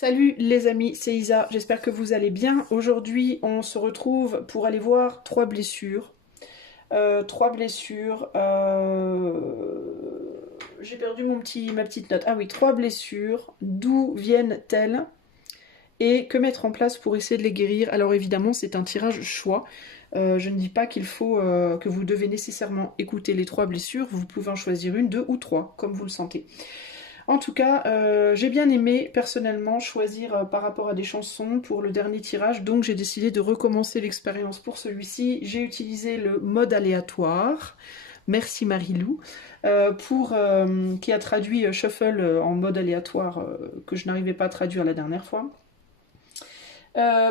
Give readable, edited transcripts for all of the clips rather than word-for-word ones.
Salut les amis, c'est Isa, j'espère que vous allez bien. Aujourd'hui, on se retrouve pour aller voir trois blessures. Trois blessures. J'ai perdu ma petite note. Ah oui, trois blessures. D'où viennent-elles? Et que mettre en place pour essayer de les guérir? Alors évidemment, c'est un tirage choix. Je ne dis pas qu'il faut que vous devez nécessairement écouter les trois blessures. Vous pouvez en choisir une, deux ou trois, comme vous le sentez. En tout cas, j'ai bien aimé personnellement choisir par rapport à des chansons pour le dernier tirage, donc j'ai décidé de recommencer l'expérience pour celui-ci. J'ai utilisé le mode aléatoire, merci Marilou, qui a traduit Shuffle en mode aléatoire que je n'arrivais pas à traduire la dernière fois.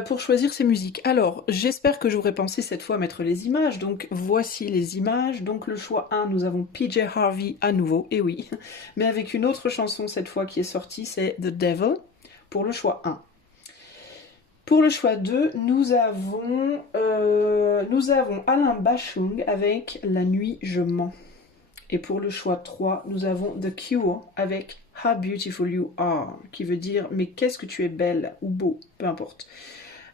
Pour choisir ces musiques. Alors, j'espère que j'aurai pensé cette fois à mettre les images. Donc, voici les images. Donc, le choix 1, nous avons PJ Harvey à nouveau, et oui, mais avec une autre chanson cette fois qui est sortie, c'est The Devil, pour le choix 1. Pour le choix 2, nous avons Alain Bashung avec La nuit je mens. Et pour le choix 3, nous avons The Cure avec How Beautiful You Are, qui veut dire mais qu'est-ce que tu es belle ou beau, peu importe.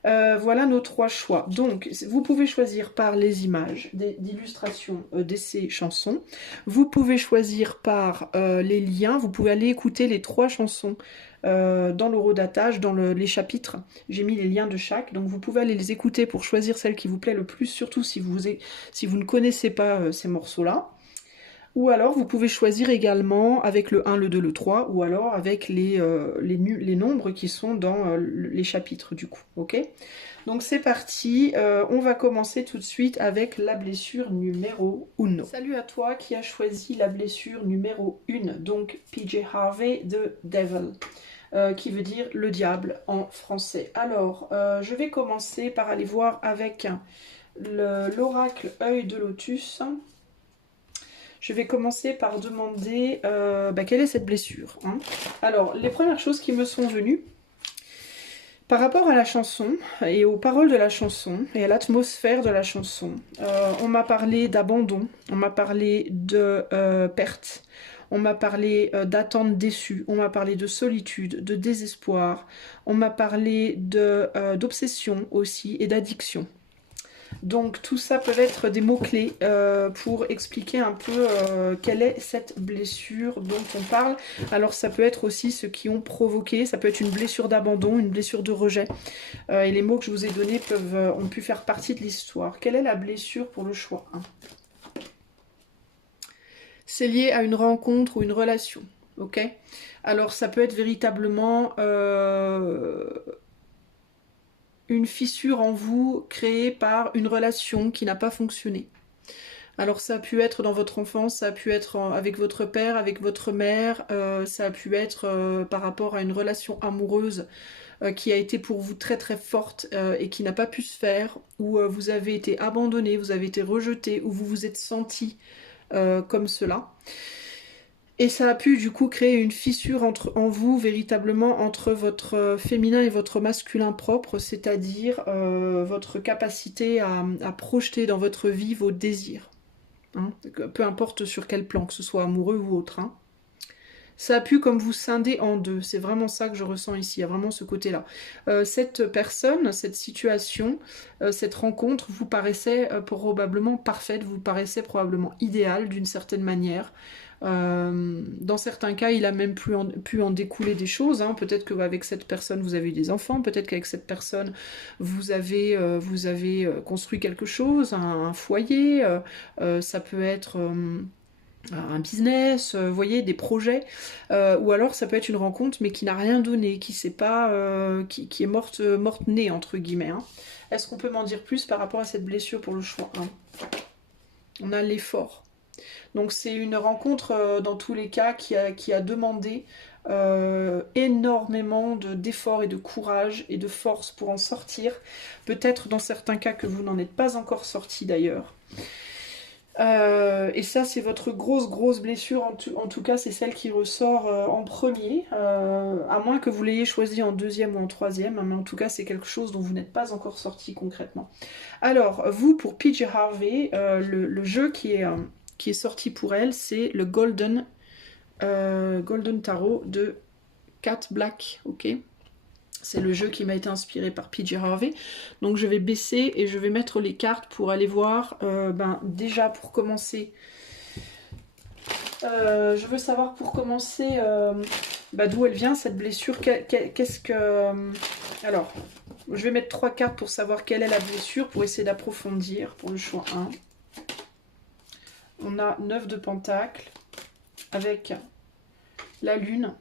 Voilà nos trois choix. Donc, vous pouvez choisir par les images d'illustration de ces chansons. Vous pouvez choisir par les liens. Vous pouvez aller écouter les trois chansons dans l'horodatage, dans les chapitres. J'ai mis les liens de chaque. Donc, vous pouvez aller les écouter pour choisir celle qui vous plaît le plus, surtout si vous ne connaissez pas ces morceaux-là. Ou alors vous pouvez choisir également avec le 1, le 2, le 3, ou alors avec les nombres qui sont dans les chapitres du coup. Ok? Donc c'est parti, on va commencer tout de suite avec la blessure numéro 1. Salut à toi qui as choisi la blessure numéro 1, donc PJ Harvey The Devil. Qui veut dire le diable en français. Alors, je vais commencer par aller voir avec l'oracle œil de lotus. Je vais commencer par demander quelle est cette blessure. Hein. Alors, les premières choses qui me sont venues, par rapport à la chanson et aux paroles de la chanson et à l'atmosphère de la chanson, on m'a parlé d'abandon, on m'a parlé de perte, on m'a parlé d'attente déçue, on m'a parlé de solitude, de désespoir, on m'a parlé d'obsession aussi et d'addiction. Donc tout ça peut être des mots-clés pour expliquer un peu quelle est cette blessure dont on parle. Alors ça peut être aussi ceux qui ont provoqué, ça peut être une blessure d'abandon, une blessure de rejet. Et les mots que je vous ai donnés ont pu faire partie de l'histoire. Quelle est la blessure pour le choix 1? C'est lié à une rencontre ou une relation, ok? Alors ça peut être véritablement une fissure en vous créée par une relation qui n'a pas fonctionné. Alors ça a pu être dans votre enfance, ça a pu être avec votre père, avec votre mère, ça a pu être par rapport à une relation amoureuse qui a été pour vous très très forte et qui n'a pas pu se faire, où vous avez été abandonné, vous avez été rejeté, où vous vous êtes senti comme cela. Et ça a pu du coup créer une fissure en vous véritablement entre votre féminin et votre masculin propre, c'est-à-dire votre capacité à projeter dans votre vie vos désirs. Hein, peu importe sur quel plan, que ce soit amoureux ou autre. Hein. Ça a pu comme vous scinder en deux, c'est vraiment ça que je ressens ici, il y a vraiment ce côté-là. Cette personne, cette situation, cette rencontre vous paraissait probablement parfaite, vous paraissait probablement idéale d'une certaine manière. Dans certains cas, il a même pu en découler des choses. Hein. Peut-être qu'avec cette personne, vous avez eu des enfants. Peut-être qu'avec cette personne, vous avez construit quelque chose, un foyer. Ça peut être un business, vous voyez, des projets. Ou alors, ça peut être une rencontre, mais qui n'a rien donné, qui est morte née, entre guillemets. Hein. Est-ce qu'on peut m'en dire plus par rapport à cette blessure pour le choix 1? On a l'effort. Donc c'est une rencontre dans tous les cas qui a demandé énormément d'efforts et de courage et de force pour en sortir. Peut-être dans certains cas que vous n'en êtes pas encore sorti d'ailleurs. Et ça c'est votre grosse blessure, en tout cas c'est celle qui ressort en premier, à moins que vous l'ayez choisi en deuxième ou en troisième, mais en tout cas c'est quelque chose dont vous n'êtes pas encore sorti concrètement. Alors vous pour PJ Harvey, le jeu qui est sorti pour elle, c'est le Golden Tarot de Cat Black, ok. C'est le jeu qui m'a été inspiré par PJ Harvey. Donc je vais baisser et je vais mettre les cartes pour aller voir, déjà pour commencer, je veux savoir pour commencer d'où elle vient cette blessure, qu'est-ce que... alors, je vais mettre 3 cartes pour savoir quelle est la blessure, pour essayer d'approfondir pour le choix 1. On a 9 de pentacles avec la lune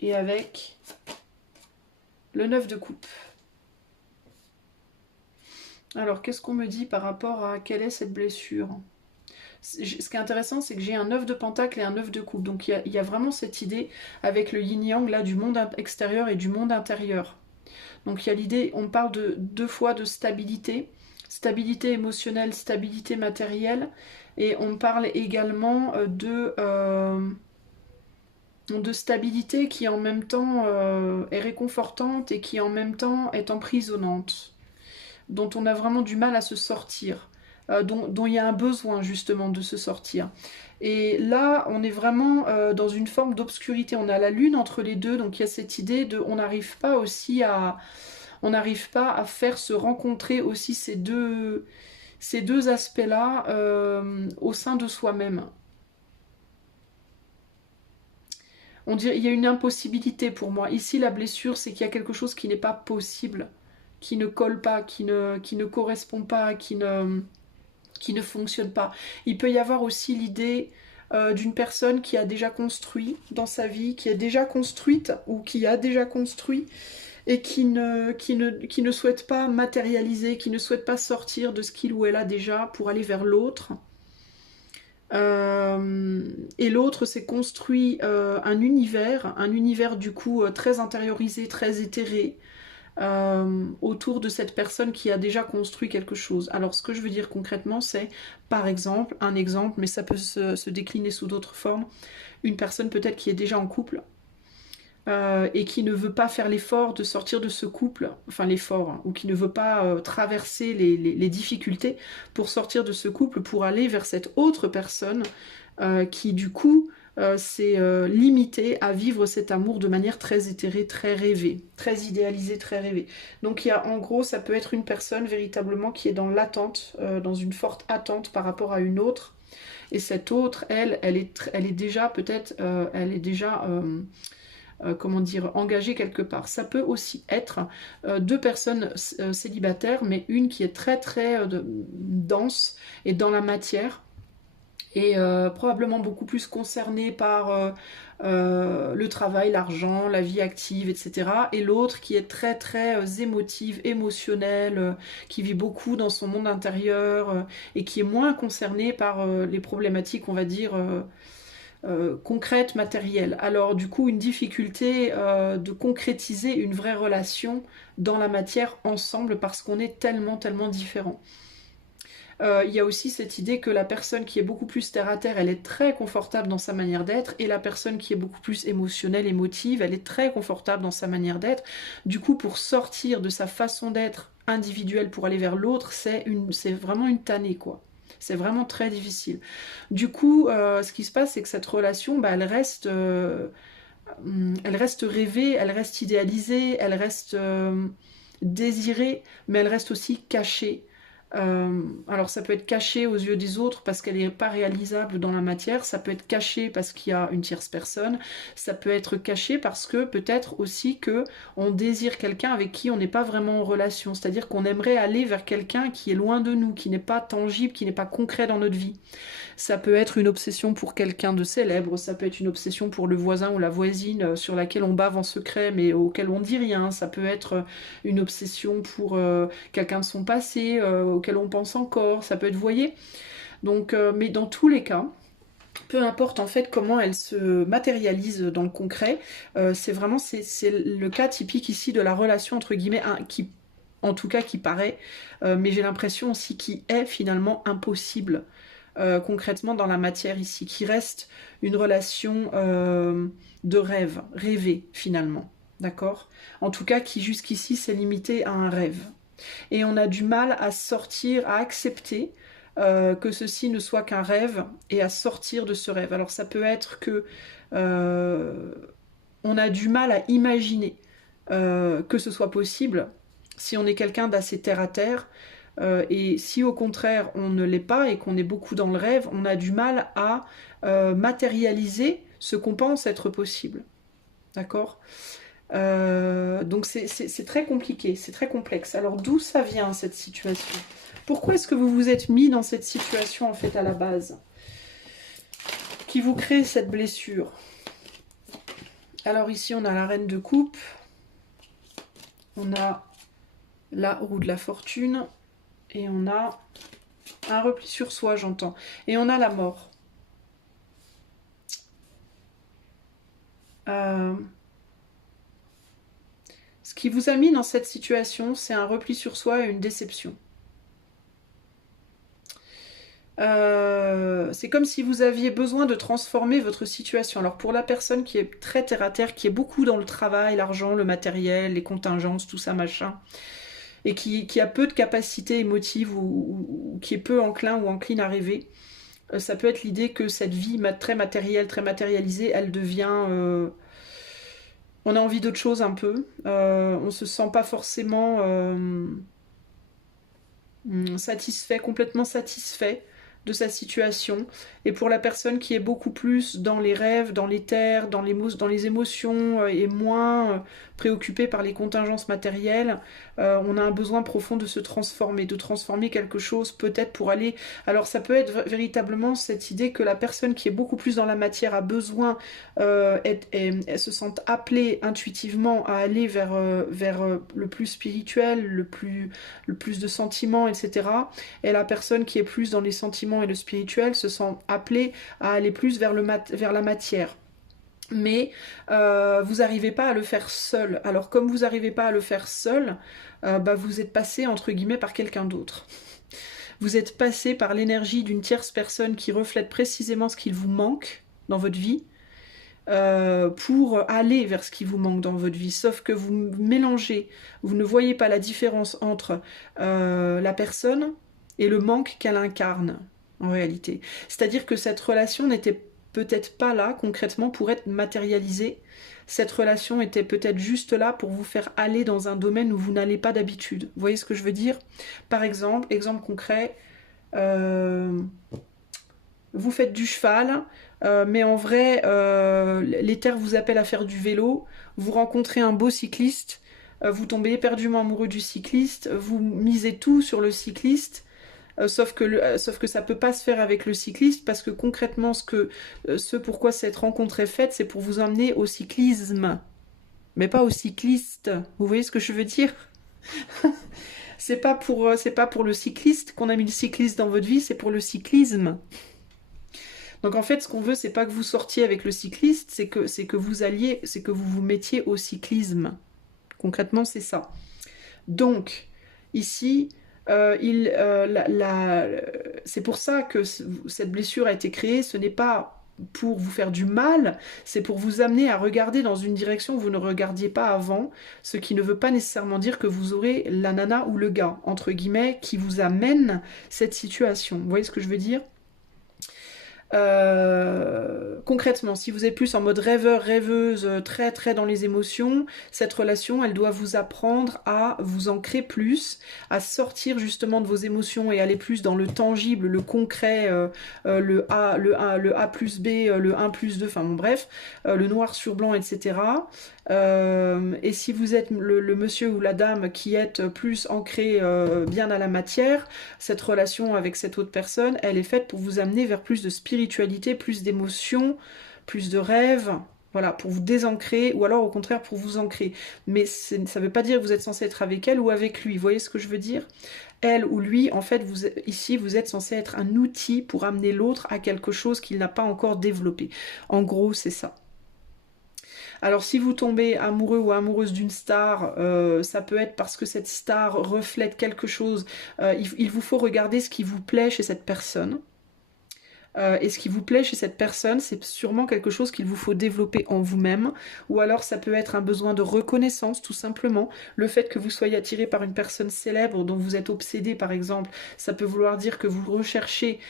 et avec le 9 de coupe. Alors, qu'est-ce qu'on me dit par rapport à quelle est cette blessure? Ce qui est intéressant, c'est que j'ai un 9 de pentacle et un 9 de coupe. Donc, il y a vraiment cette idée avec le yin-yang, là, du monde extérieur et du monde intérieur. Donc, il y a l'idée, on parle de 2 fois de stabilité. Stabilité émotionnelle, stabilité matérielle. Et on parle également de stabilité qui en même temps est réconfortante et qui en même temps est emprisonnante, dont on a vraiment du mal à se sortir, dont il y a un besoin justement de se sortir. Et là, on est vraiment dans une forme d'obscurité. On a la lune entre les deux, donc il y a cette idée de, on n'arrive pas à faire se rencontrer aussi ces deux aspects-là au sein de soi-même. On dirait, il y a une impossibilité pour moi. Ici, la blessure, c'est qu'il y a quelque chose qui n'est pas possible, qui ne colle pas, qui ne correspond pas, qui ne fonctionne pas. Il peut y avoir aussi l'idée d'une personne qui a déjà construit dans sa vie, qui est déjà construite ou qui a déjà construit et qui ne souhaite pas matérialiser, qui ne souhaite pas sortir de ce qu'il ou elle a déjà pour aller vers l'autre. Et l'autre s'est construit un univers du coup très intériorisé, très éthéré, autour de cette personne qui a déjà construit quelque chose. Alors ce que je veux dire concrètement, c'est par exemple, un exemple, mais ça peut se décliner sous d'autres formes, une personne peut-être qui est déjà en couple, et qui ne veut pas faire l'effort de sortir de ce couple, enfin l'effort, hein, ou qui ne veut pas traverser les difficultés pour sortir de ce couple, pour aller vers cette autre personne qui du coup s'est limitée à vivre cet amour de manière très éthérée, très rêvée, très idéalisée, très rêvée. Donc il y a, en gros, ça peut être une personne véritablement qui est dans l'attente, dans une forte attente par rapport à une autre, et cette autre, elle est déjà peut-être, comment dire, engagée quelque part. Ça peut aussi être 2 personnes célibataires, mais une qui est très très dense et dans la matière, et probablement beaucoup plus concernée par le travail, l'argent, la vie active, etc. Et l'autre qui est très très émotive, émotionnelle, qui vit beaucoup dans son monde intérieur et qui est moins concernée par les problématiques, on va dire, concrète, matérielle. Alors du coup, une difficulté de concrétiser une vraie relation dans la matière ensemble parce qu'on est tellement, tellement différents. Il y a aussi cette idée que la personne qui est beaucoup plus terre à terre, elle est très confortable dans sa manière d'être, et la personne qui est beaucoup plus émotionnelle, émotive, elle est très confortable dans sa manière d'être. Du coup, pour sortir de sa façon d'être individuelle pour aller vers l'autre, c'est vraiment une tannée, quoi. C'est vraiment très difficile. Du coup, ce qui se passe, c'est que cette relation, elle reste rêvée, elle reste idéalisée, elle reste désirée, mais elle reste aussi cachée. Alors ça peut être caché aux yeux des autres parce qu'elle n'est pas réalisable dans la matière, ça peut être caché parce qu'il y a une tierce personne, ça peut être caché parce que peut-être aussi que on désire quelqu'un avec qui on n'est pas vraiment en relation, c'est-à-dire qu'on aimerait aller vers quelqu'un qui est loin de nous, qui n'est pas tangible, qui n'est pas concret dans notre vie. Ça peut être une obsession pour quelqu'un de célèbre, ça peut être une obsession pour le voisin ou la voisine sur laquelle on bave en secret mais auquel on dit rien, ça peut être une obsession pour quelqu'un de son passé auquel on pense encore, ça peut être, vous voyez. Donc, mais dans tous les cas, peu importe en fait comment elle se matérialise dans le concret, c'est vraiment c'est le cas typique ici de la relation entre guillemets qui, en tout cas qui paraît, mais j'ai l'impression aussi qui est finalement impossible concrètement dans la matière ici, qui reste une relation de rêve, rêvé finalement, d'accord? En tout cas qui jusqu'ici s'est limité à un rêve. Et on a du mal à sortir, à accepter que ceci ne soit qu'un rêve et à sortir de ce rêve. Alors ça peut être que on a du mal à imaginer que ce soit possible si on est quelqu'un d'assez terre à terre. Et si au contraire on ne l'est pas et qu'on est beaucoup dans le rêve, on a du mal à matérialiser ce qu'on pense être possible. D'accord ? Donc c'est très compliqué, c'est très complexe. Alors d'où ça vient cette situation? Pourquoi est-ce que vous vous êtes mis dans cette situation en fait à la base qui vous crée cette blessure? Alors ici on a la reine de coupe, on a la roue de la fortune et on a un repli sur soi, j'entends, et on a la mort. Ce qui vous a mis dans cette situation, c'est un repli sur soi et une déception. C'est comme si vous aviez besoin de transformer votre situation. Alors pour la personne qui est très terre à terre, qui est beaucoup dans le travail, l'argent, le matériel, les contingences, tout ça machin, et qui a peu de capacité émotive ou qui est peu enclin ou encline à rêver, ça peut être l'idée que cette vie très matérielle, très matérialisée, elle devient... on a envie d'autre chose un peu. On se sent pas forcément satisfait, complètement satisfait de sa situation. Et pour la personne qui est beaucoup plus dans les rêves, dans les terres, dans les émotions et moins préoccupée par les contingences matérielles, on a un besoin profond de se transformer, de transformer quelque chose peut-être pour aller... Alors ça peut être véritablement cette idée que la personne qui est beaucoup plus dans la matière a besoin, elle se sent appelée intuitivement à aller vers le plus spirituel, le plus de sentiments, etc. Et la personne qui est plus dans les sentiments et le spirituel se sent appelée à aller plus vers la matière. Mais vous n'arrivez pas à le faire seul. Alors comme vous n'arrivez pas à le faire seul, vous êtes passé entre guillemets par quelqu'un d'autre. Vous êtes passé par l'énergie d'une tierce personne qui reflète précisément ce qu'il vous manque dans votre vie, pour aller vers ce qui vous manque dans votre vie. Sauf que vous mélangez, vous ne voyez pas la différence entre la personne et le manque qu'elle incarne en réalité. C'est-à-dire que cette relation n'était peut-être pas là concrètement pour être matérialisée. Cette relation était peut-être juste là pour vous faire aller dans un domaine où vous n'allez pas d'habitude. Vous voyez ce que je veux dire? Par exemple, exemple concret, vous faites du cheval, mais en vrai, les terres vous appellent à faire du vélo, vous rencontrez un beau cycliste, vous tombez éperdument amoureux du cycliste, vous misez tout sur le cycliste, sauf que ça peut pas se faire avec le cycliste, parce que concrètement, ce pourquoi cette rencontre est faite, c'est pour vous emmener au cyclisme, mais pas au cycliste. Vous voyez ce que je veux dire? C'est pas pour le cycliste qu'on a mis le cycliste dans votre vie, c'est pour le cyclisme. Donc en fait, ce qu'on veut, c'est pas que vous sortiez avec le cycliste, c'est que vous vous mettiez au cyclisme. Concrètement, c'est ça. Donc, ici, c'est pour ça que cette blessure a été créée. Ce n'est pas pour vous faire du mal, c'est pour vous amener à regarder dans une direction où vous ne regardiez pas avant, ce qui ne veut pas nécessairement dire que vous aurez la nana ou le gars, entre guillemets, qui vous amène cette situation. Vous voyez ce que je veux dire ? Concrètement, si vous êtes plus en mode rêveur, rêveuse, très très dans les émotions, cette relation, elle doit vous apprendre à vous ancrer plus, à sortir justement de vos émotions et aller plus dans le tangible, le concret, le A plus B, le 1 plus 2, enfin bon bref, le noir sur blanc, etc. Et si vous êtes le monsieur ou la dame qui êtes plus ancré bien à la matière, cette relation avec cette autre personne, elle est faite pour vous amener vers plus de spiritualité, plus d'émotions, plus de rêves, voilà, pour vous désancrer, ou alors au contraire pour vous ancrer. Mais ça ne veut pas dire que vous êtes censé être avec elle ou avec lui, vous voyez ce que je veux dire? Elle ou lui, en fait, ici, vous êtes censé être un outil pour amener l'autre à quelque chose qu'il n'a pas encore développé. En gros, c'est ça. Alors si vous tombez amoureux ou amoureuse d'une star, ça peut être parce que cette star reflète quelque chose. Il vous faut regarder ce qui vous plaît chez cette personne. Et ce qui vous plaît chez cette personne, c'est sûrement quelque chose qu'il vous faut développer en vous-même, ou alors ça peut être un besoin de reconnaissance, tout simplement. Le fait que vous soyez attiré par une personne célèbre dont vous êtes obsédé, par exemple, ça peut vouloir dire que vous recherchez,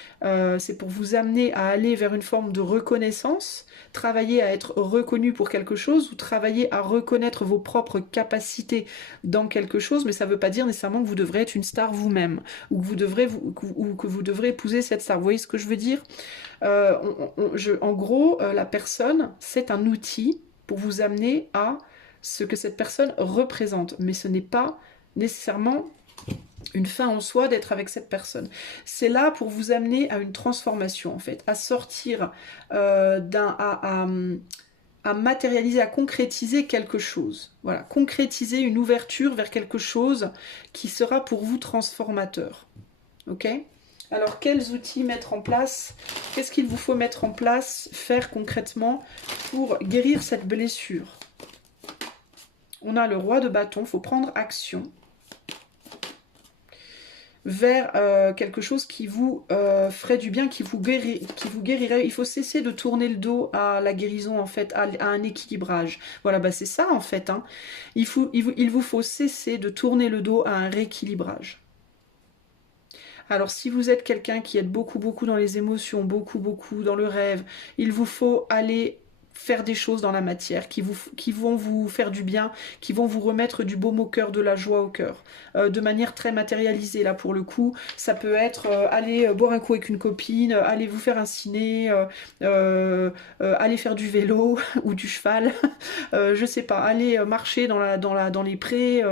c'est pour vous amener à aller vers une forme de reconnaissance, travailler à être reconnu pour quelque chose, ou travailler à reconnaître vos propres capacités dans quelque chose, mais ça ne veut pas dire nécessairement que vous devrez être une star vous-même, ou que vous devrez épouser cette star. Vous voyez ce que je veux dire? En gros, la personne, c'est un outil pour vous amener à ce que cette personne représente. Mais ce n'est pas nécessairement une fin en soi d'être avec cette personne. C'est là pour vous amener à une transformation, en fait, à sortir à matérialiser, à concrétiser quelque chose. Voilà, concrétiser une ouverture vers quelque chose qui sera pour vous transformateur. Ok ? Alors, quels outils mettre en place? Qu'est-ce qu'il vous faut mettre en place, faire concrètement pour guérir cette blessure? On a le roi de bâton, il faut prendre action vers quelque chose qui vous ferait du bien, qui vous guérirait. Il faut cesser de tourner le dos à la guérison, en fait, à un équilibrage. Voilà, bah c'est ça, en fait. Hein. Il vous faut cesser de tourner le dos à un rééquilibrage. Alors si vous êtes quelqu'un qui est beaucoup dans les émotions, beaucoup dans le rêve, il vous faut aller faire des choses dans la matière qui vont vous faire du bien, qui vont vous remettre du baume au cœur, de la joie au cœur, de manière très matérialisée. Là pour le coup, ça peut être aller boire un coup avec une copine, aller vous faire un ciné, aller faire du vélo ou du cheval, je sais pas, aller marcher dans les prés,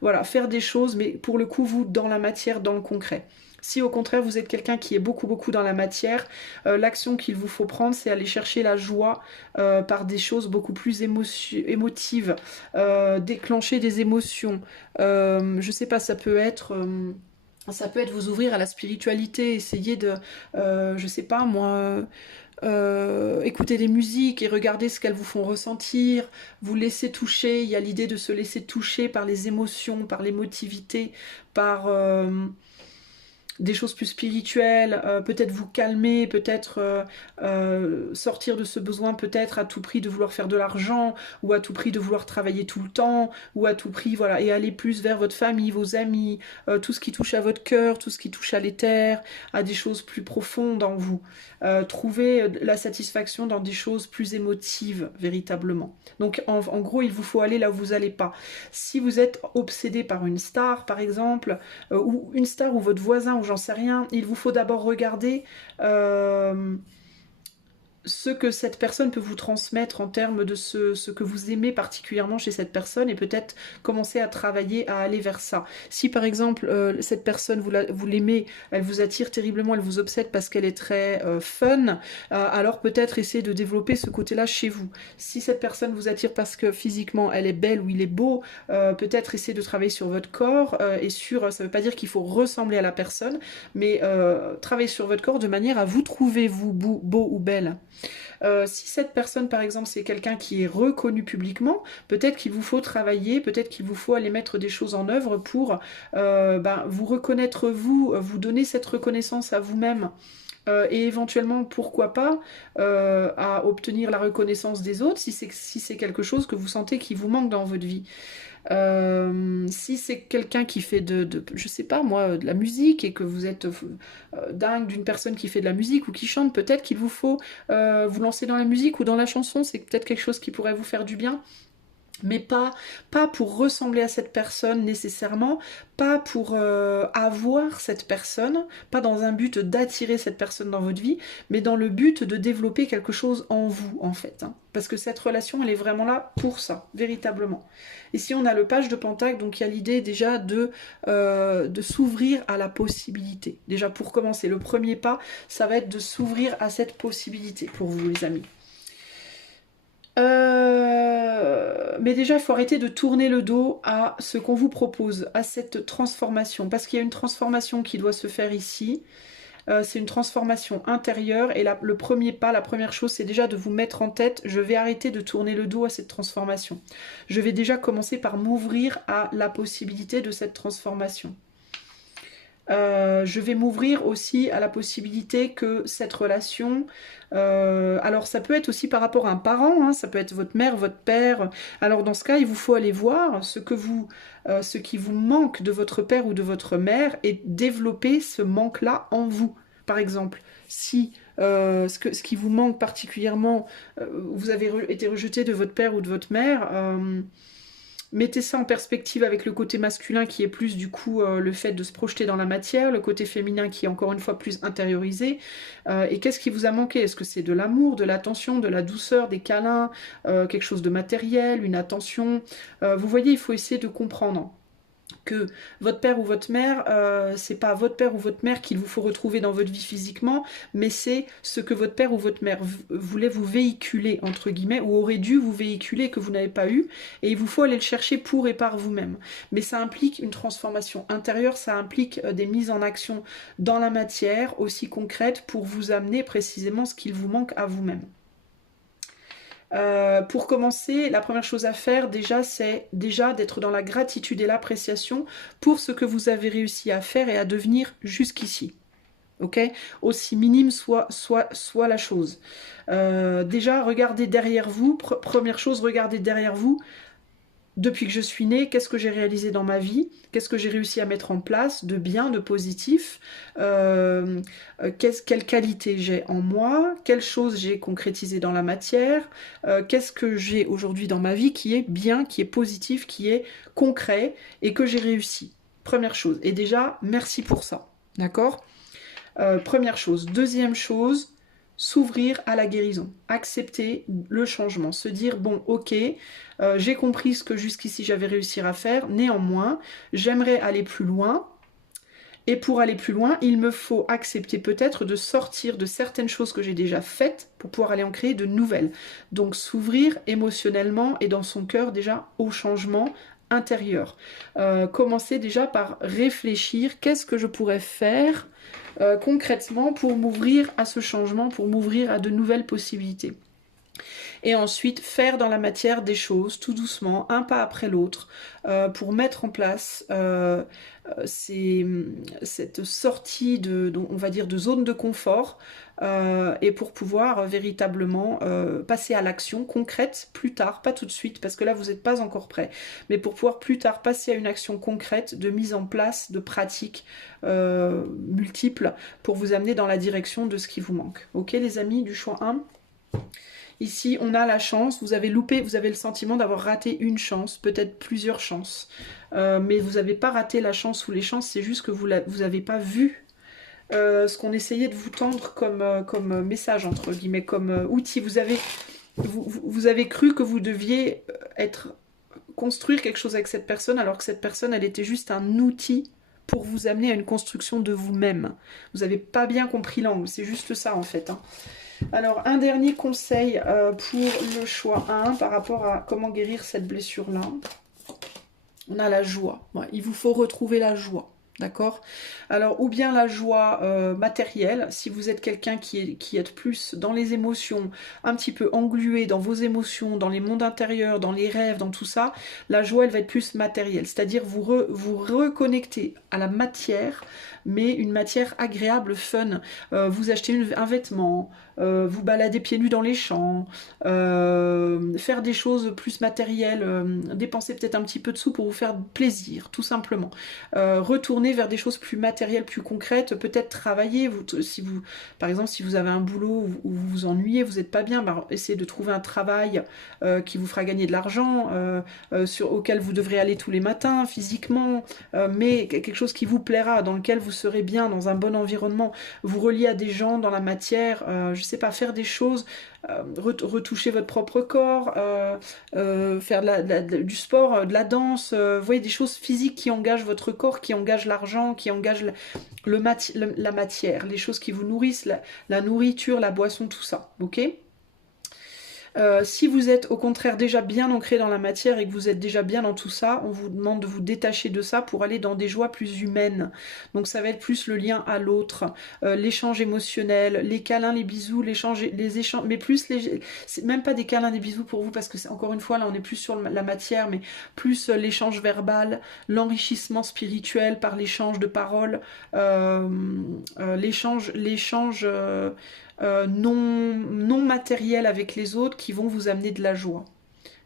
voilà, faire des choses, mais pour le coup vous dans la matière, dans le concret. Si au contraire vous êtes quelqu'un qui est beaucoup dans la matière, l'action qu'il vous faut prendre, c'est aller chercher la joie par des choses beaucoup plus émotives, déclencher des émotions. Je sais pas, ça peut être vous ouvrir à la spiritualité, essayer de, je sais pas moi, écouter des musiques et regarder ce qu'elles vous font ressentir, vous laisser toucher. Il y a l'idée de se laisser toucher par les émotions, par l'émotivité, par des choses plus spirituelles, peut-être vous calmer, peut-être sortir de ce besoin peut-être à tout prix de vouloir faire de l'argent, ou à tout prix de vouloir travailler tout le temps, ou à tout prix, voilà, et aller plus vers votre famille, vos amis, tout ce qui touche à votre cœur, tout ce qui touche à l'éther, à des choses plus profondes en vous. Trouver la satisfaction dans des choses plus émotives, véritablement. Donc en gros, il vous faut aller là où vous n'allez pas. Si vous êtes obsédé par une star, par exemple, ou une star ou votre voisin, ou j'en sais rien, il vous faut d'abord regarder ce que cette personne peut vous transmettre en termes de ce que vous aimez particulièrement chez cette personne, et peut-être commencer à travailler, à aller vers ça. Si par exemple cette personne, vous l'aimez, elle vous attire terriblement, elle vous obsède parce qu'elle est très fun, alors peut-être essayer de développer ce côté-là chez vous. Si cette personne vous attire parce que physiquement elle est belle ou il est beau, peut-être essayer de travailler sur votre corps, et sur, ça ne veut pas dire qu'il faut ressembler à la personne, mais travailler sur votre corps de manière à vous trouver vous beau ou belle. Si cette personne par exemple c'est quelqu'un qui est reconnu publiquement, peut-être qu'il vous faut travailler, peut-être qu'il vous faut aller mettre des choses en œuvre pour vous reconnaître vous donner cette reconnaissance à vous-même. Et éventuellement, pourquoi pas, à obtenir la reconnaissance des autres si c'est quelque chose que vous sentez qui vous manque dans votre vie. Si c'est quelqu'un qui fait je sais pas moi, de la musique, et que vous êtes dingue d'une personne qui fait de la musique ou qui chante, peut-être qu'il vous faut vous lancer dans la musique ou dans la chanson, c'est peut-être quelque chose qui pourrait vous faire du bien. Mais pas pour ressembler à cette personne nécessairement, pas pour avoir cette personne, pas dans un but d'attirer cette personne dans votre vie, mais dans le but de développer quelque chose en vous, en fait. Hein. Parce que cette relation, elle est vraiment là pour ça, véritablement. Ici, on a le page de Pentacle, donc il y a l'idée déjà de s'ouvrir à la possibilité. Déjà, pour commencer, le premier pas, ça va être de s'ouvrir à cette possibilité pour vous, les amis. Mais déjà, il faut arrêter de tourner le dos à ce qu'on vous propose, à cette transformation, parce qu'il y a une transformation qui doit se faire ici. C'est une transformation intérieure, et le premier pas, la première chose, c'est déjà de vous mettre en tête, je vais arrêter de tourner le dos à cette transformation. Je vais déjà commencer par m'ouvrir à la possibilité de cette transformation. Je vais m'ouvrir aussi à la possibilité que cette relation, alors ça peut être aussi par rapport à un parent, hein, ça peut être votre mère, votre père. Alors dans ce cas, il vous faut aller voir ce qui vous manque de votre père ou de votre mère et développer ce manque-là en vous. Par exemple, si ce qui vous manque particulièrement, vous avez été rejeté de votre père ou de votre mère, mettez ça en perspective avec le côté masculin qui est plus du coup le fait de se projeter dans la matière, le côté féminin qui est encore une fois plus intériorisé. Et qu'est-ce qui vous a manqué? Est-ce que c'est de l'amour, de l'attention, de la douceur, des câlins, quelque chose de matériel, une attention? Vous voyez, il faut essayer de comprendre que votre père ou votre mère, c'est pas votre père ou votre mère qu'il vous faut retrouver dans votre vie physiquement, mais c'est ce que votre père ou votre mère voulait vous véhiculer, entre guillemets, ou aurait dû vous véhiculer que vous n'avez pas eu, et il vous faut aller le chercher pour et par vous-même. Mais ça implique une transformation intérieure, ça implique des mises en action dans la matière, aussi concrètes, pour vous amener précisément ce qu'il vous manque à vous-même. Pour commencer, la première chose à faire déjà, c'est déjà d'être dans la gratitude et l'appréciation pour ce que vous avez réussi à faire et à devenir jusqu'ici. Ok? Aussi minime soit la chose. Déjà, regardez derrière vous. Première chose, regardez derrière vous. Depuis que je suis née, qu'est-ce que j'ai réalisé dans ma vie? Qu'est-ce que j'ai réussi à mettre en place de bien, de positif? Quelle qualité j'ai en moi? Quelles choses j'ai concrétisées dans la matière? Qu'est-ce que j'ai aujourd'hui dans ma vie qui est bien, qui est positif, qui est concret et que j'ai réussi? Première chose. Et déjà, merci pour ça. D'accord? Première chose. Deuxième chose, s'ouvrir à la guérison, accepter le changement, se dire bon ok, j'ai compris ce que jusqu'ici j'avais réussi à faire, néanmoins j'aimerais aller plus loin, et pour aller plus loin il me faut accepter peut-être de sortir de certaines choses que j'ai déjà faites pour pouvoir aller en créer de nouvelles. Donc s'ouvrir émotionnellement et dans son cœur déjà au changement intérieur. Commencer déjà par réfléchir, qu'est-ce que je pourrais faire concrètement pour m'ouvrir à ce changement, pour m'ouvrir à de nouvelles possibilités. Et ensuite faire dans la matière des choses tout doucement, un pas après l'autre, pour mettre en place cette sortie on va dire, de zone de confort, et pour pouvoir véritablement passer à l'action concrète plus tard, pas tout de suite, parce que là vous n'êtes pas encore prêt, mais pour pouvoir plus tard passer à une action concrète de mise en place de pratiques multiples pour vous amener dans la direction de ce qui vous manque. Ok les amis du choix 1? Ici, on a la chance, vous avez loupé, vous avez le sentiment d'avoir raté une chance, peut-être plusieurs chances. Mais vous n'avez pas raté la chance ou les chances, c'est juste que vous n'avez pas vu ce qu'on essayait de vous tendre comme message, entre guillemets, comme outil. Vous avez cru que vous deviez construire quelque chose avec cette personne, alors que cette personne, elle était juste un outil pour vous amener à une construction de vous-même. Vous n'avez pas bien compris l'angle, c'est juste ça en fait. Hein. Alors, un dernier conseil pour le choix 1 par rapport à comment guérir cette blessure-là. On a la joie. Ouais, il vous faut retrouver la joie. D'accord? Alors, ou bien la joie matérielle, si vous êtes quelqu'un qui êtes plus dans les émotions, un petit peu englué dans vos émotions, dans les mondes intérieurs, dans les rêves, dans tout ça, la joie, elle va être plus matérielle. C'est-à-dire vous reconnectez à la matière, mais une matière agréable, fun. Vous achetez un vêtement, vous baladez pieds nus dans les champs, faire des choses plus matérielles, dépenser peut-être un petit peu de sous pour vous faire plaisir, tout simplement. Retourner vers des choses plus matérielles, plus concrètes, peut-être travailler, par exemple si vous avez un boulot où vous vous ennuyez, vous n'êtes pas bien, bah, essayez de trouver un travail qui vous fera gagner de l'argent, auquel vous devrez aller tous les matins physiquement, mais quelque chose qui vous plaira, dans lequel vous serez bien, dans un bon environnement, vous relier à des gens dans la matière, je sais pas, faire des choses, retoucher votre propre corps, faire du sport, de la danse, vous voyez, des choses physiques qui engagent votre corps, qui engagent l'argent, qui engagent la matière, les choses qui vous nourrissent, la nourriture, la boisson, tout ça, ok ? Si vous êtes au contraire déjà bien ancré dans la matière et que vous êtes déjà bien dans tout ça, on vous demande de vous détacher de ça pour aller dans des joies plus humaines. Donc ça va être plus le lien à l'autre, l'échange émotionnel, les câlins, les bisous, les échanges, mais plus c'est même pas des câlins, des bisous pour vous parce que encore une fois là on est plus sur la matière, mais plus l'échange verbal, l'enrichissement spirituel par l'échange de paroles, l'échange non matériels avec les autres qui vont vous amener de la joie.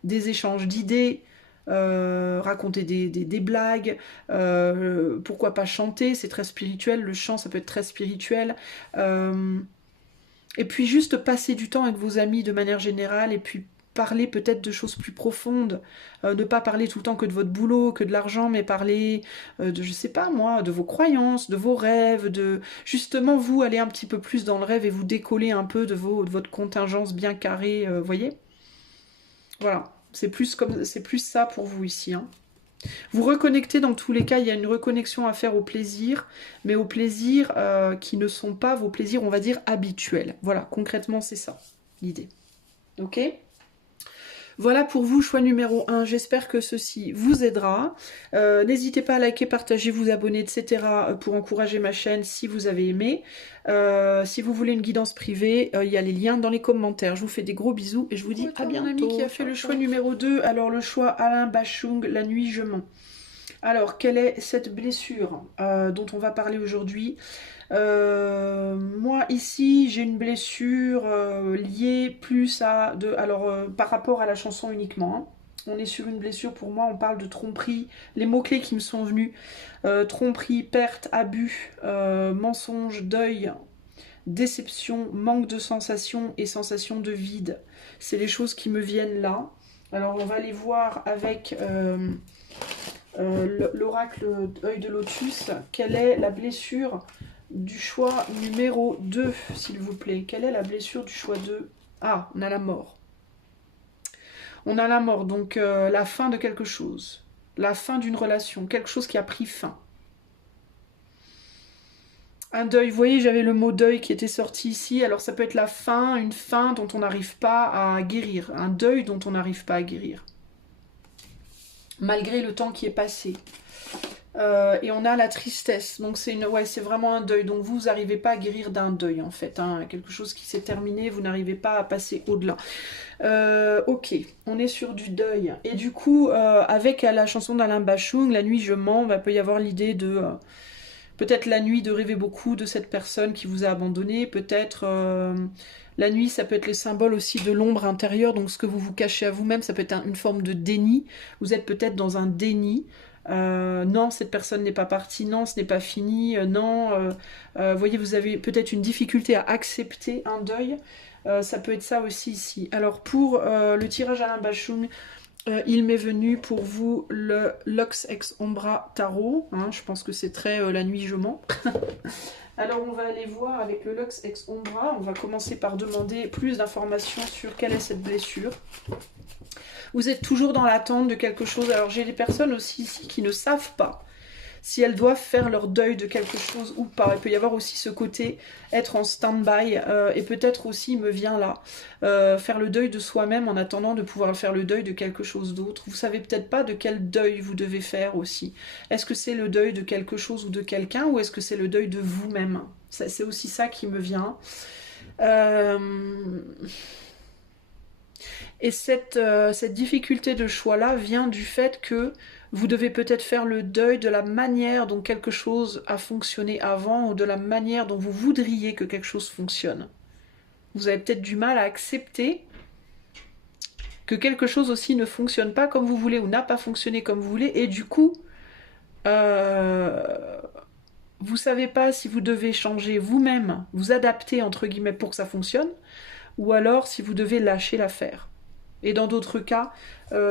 Des échanges d'idées, raconter des blagues, pourquoi pas chanter, c'est très spirituel, le chant ça peut être très spirituel. Et puis juste passer du temps avec vos amis de manière générale et puis parler peut-être de choses plus profondes, ne pas parler tout le temps que de votre boulot, que de l'argent, mais parler de, je sais pas moi, de vos croyances, de vos rêves, de justement vous aller un petit peu plus dans le rêve et vous décoller un peu de votre contingence bien carrée, voyez. Voilà, c'est plus ça pour vous ici. Hein. Vous reconnectez dans tous les cas, il y a une reconnexion à faire au plaisir, mais aux plaisirs qui ne sont pas vos plaisirs, on va dire, habituels. Voilà, concrètement c'est ça, l'idée. Ok ? Voilà pour vous, choix numéro 1. J'espère que ceci vous aidera. N'hésitez pas à liker, partager, vous abonner, etc. pour encourager ma chaîne si vous avez aimé. Si vous voulez une guidance privée, il y a les liens dans les commentaires. Je vous fais des gros bisous et je vous dis à bientôt. Mon ami qui a fait le choix numéro 2, alors le choix Alain Bachung, La nuit je mens. Alors, quelle est cette blessure dont on va parler aujourd'hui? Moi ici j'ai une blessure liée plus à par rapport à la chanson uniquement. Hein. On est sur une blessure, pour moi on parle de tromperie, les mots-clés qui me sont venus, tromperie, perte, abus, mensonge, deuil, déception, manque de sensation et sensation de vide. C'est les choses qui me viennent là. Alors on va les voir avec l'oracle œil de lotus. Quelle est la blessure du choix numéro 2, s'il vous plaît? Quelle est la blessure du choix 2? Ah, on a la mort. On a la mort, donc la fin de quelque chose. La fin d'une relation, quelque chose qui a pris fin. Un deuil, vous voyez, j'avais le mot deuil qui était sorti ici. Alors ça peut être la fin, une fin dont on n'arrive pas à guérir. Un deuil dont on n'arrive pas à guérir. Malgré le temps qui est passé. Et on a la tristesse, donc c'est vraiment un deuil, donc vous n'arrivez pas à guérir d'un deuil en fait, hein. Quelque chose qui s'est terminé, vous n'arrivez pas à passer au-delà. Ok, on est sur du deuil, et du coup avec la chanson d'Alain Bachung, La nuit je mens, il peut y avoir l'idée de peut-être la nuit de rêver beaucoup de cette personne qui vous a abandonné, peut-être la nuit ça peut être les symboles aussi de l'ombre intérieure, donc ce que vous vous cachez à vous-même, ça peut être une forme de déni, vous êtes peut-être dans un déni. Non, cette personne n'est pas partie, non, ce n'est pas fini, non, voyez, vous avez peut-être une difficulté à accepter un deuil, ça peut être ça aussi ici. Alors pour le tirage Alain Bachung, il m'est venu pour vous le Lux Ex Ombra Tarot, hein, je pense que c'est très la nuit je mens. Alors on va aller voir avec le Lux Ex Ombra, on va commencer par demander plus d'informations sur quelle est cette blessure. Vous êtes toujours dans l'attente de quelque chose. Alors j'ai des personnes aussi ici qui ne savent pas si elles doivent faire leur deuil de quelque chose ou pas. Il peut y avoir aussi ce côté être en stand-by et peut-être aussi, il me vient là, faire le deuil de soi-même en attendant de pouvoir faire le deuil de quelque chose d'autre. Vous savez peut-être pas de quel deuil vous devez faire aussi. Est-ce que c'est le deuil de quelque chose ou de quelqu'un ou est-ce que c'est le deuil de vous-même? C'est aussi ça qui me vient. Et cette difficulté de choix-là vient du fait que vous devez peut-être faire le deuil de la manière dont quelque chose a fonctionné avant ou de la manière dont vous voudriez que quelque chose fonctionne. Vous avez peut-être du mal à accepter que quelque chose aussi ne fonctionne pas comme vous voulez ou n'a pas fonctionné comme vous voulez et du coup, vous savez pas si vous devez changer vous-même, vous adapter entre guillemets pour que ça fonctionne ou alors si vous devez lâcher l'affaire. Et dans d'autres cas,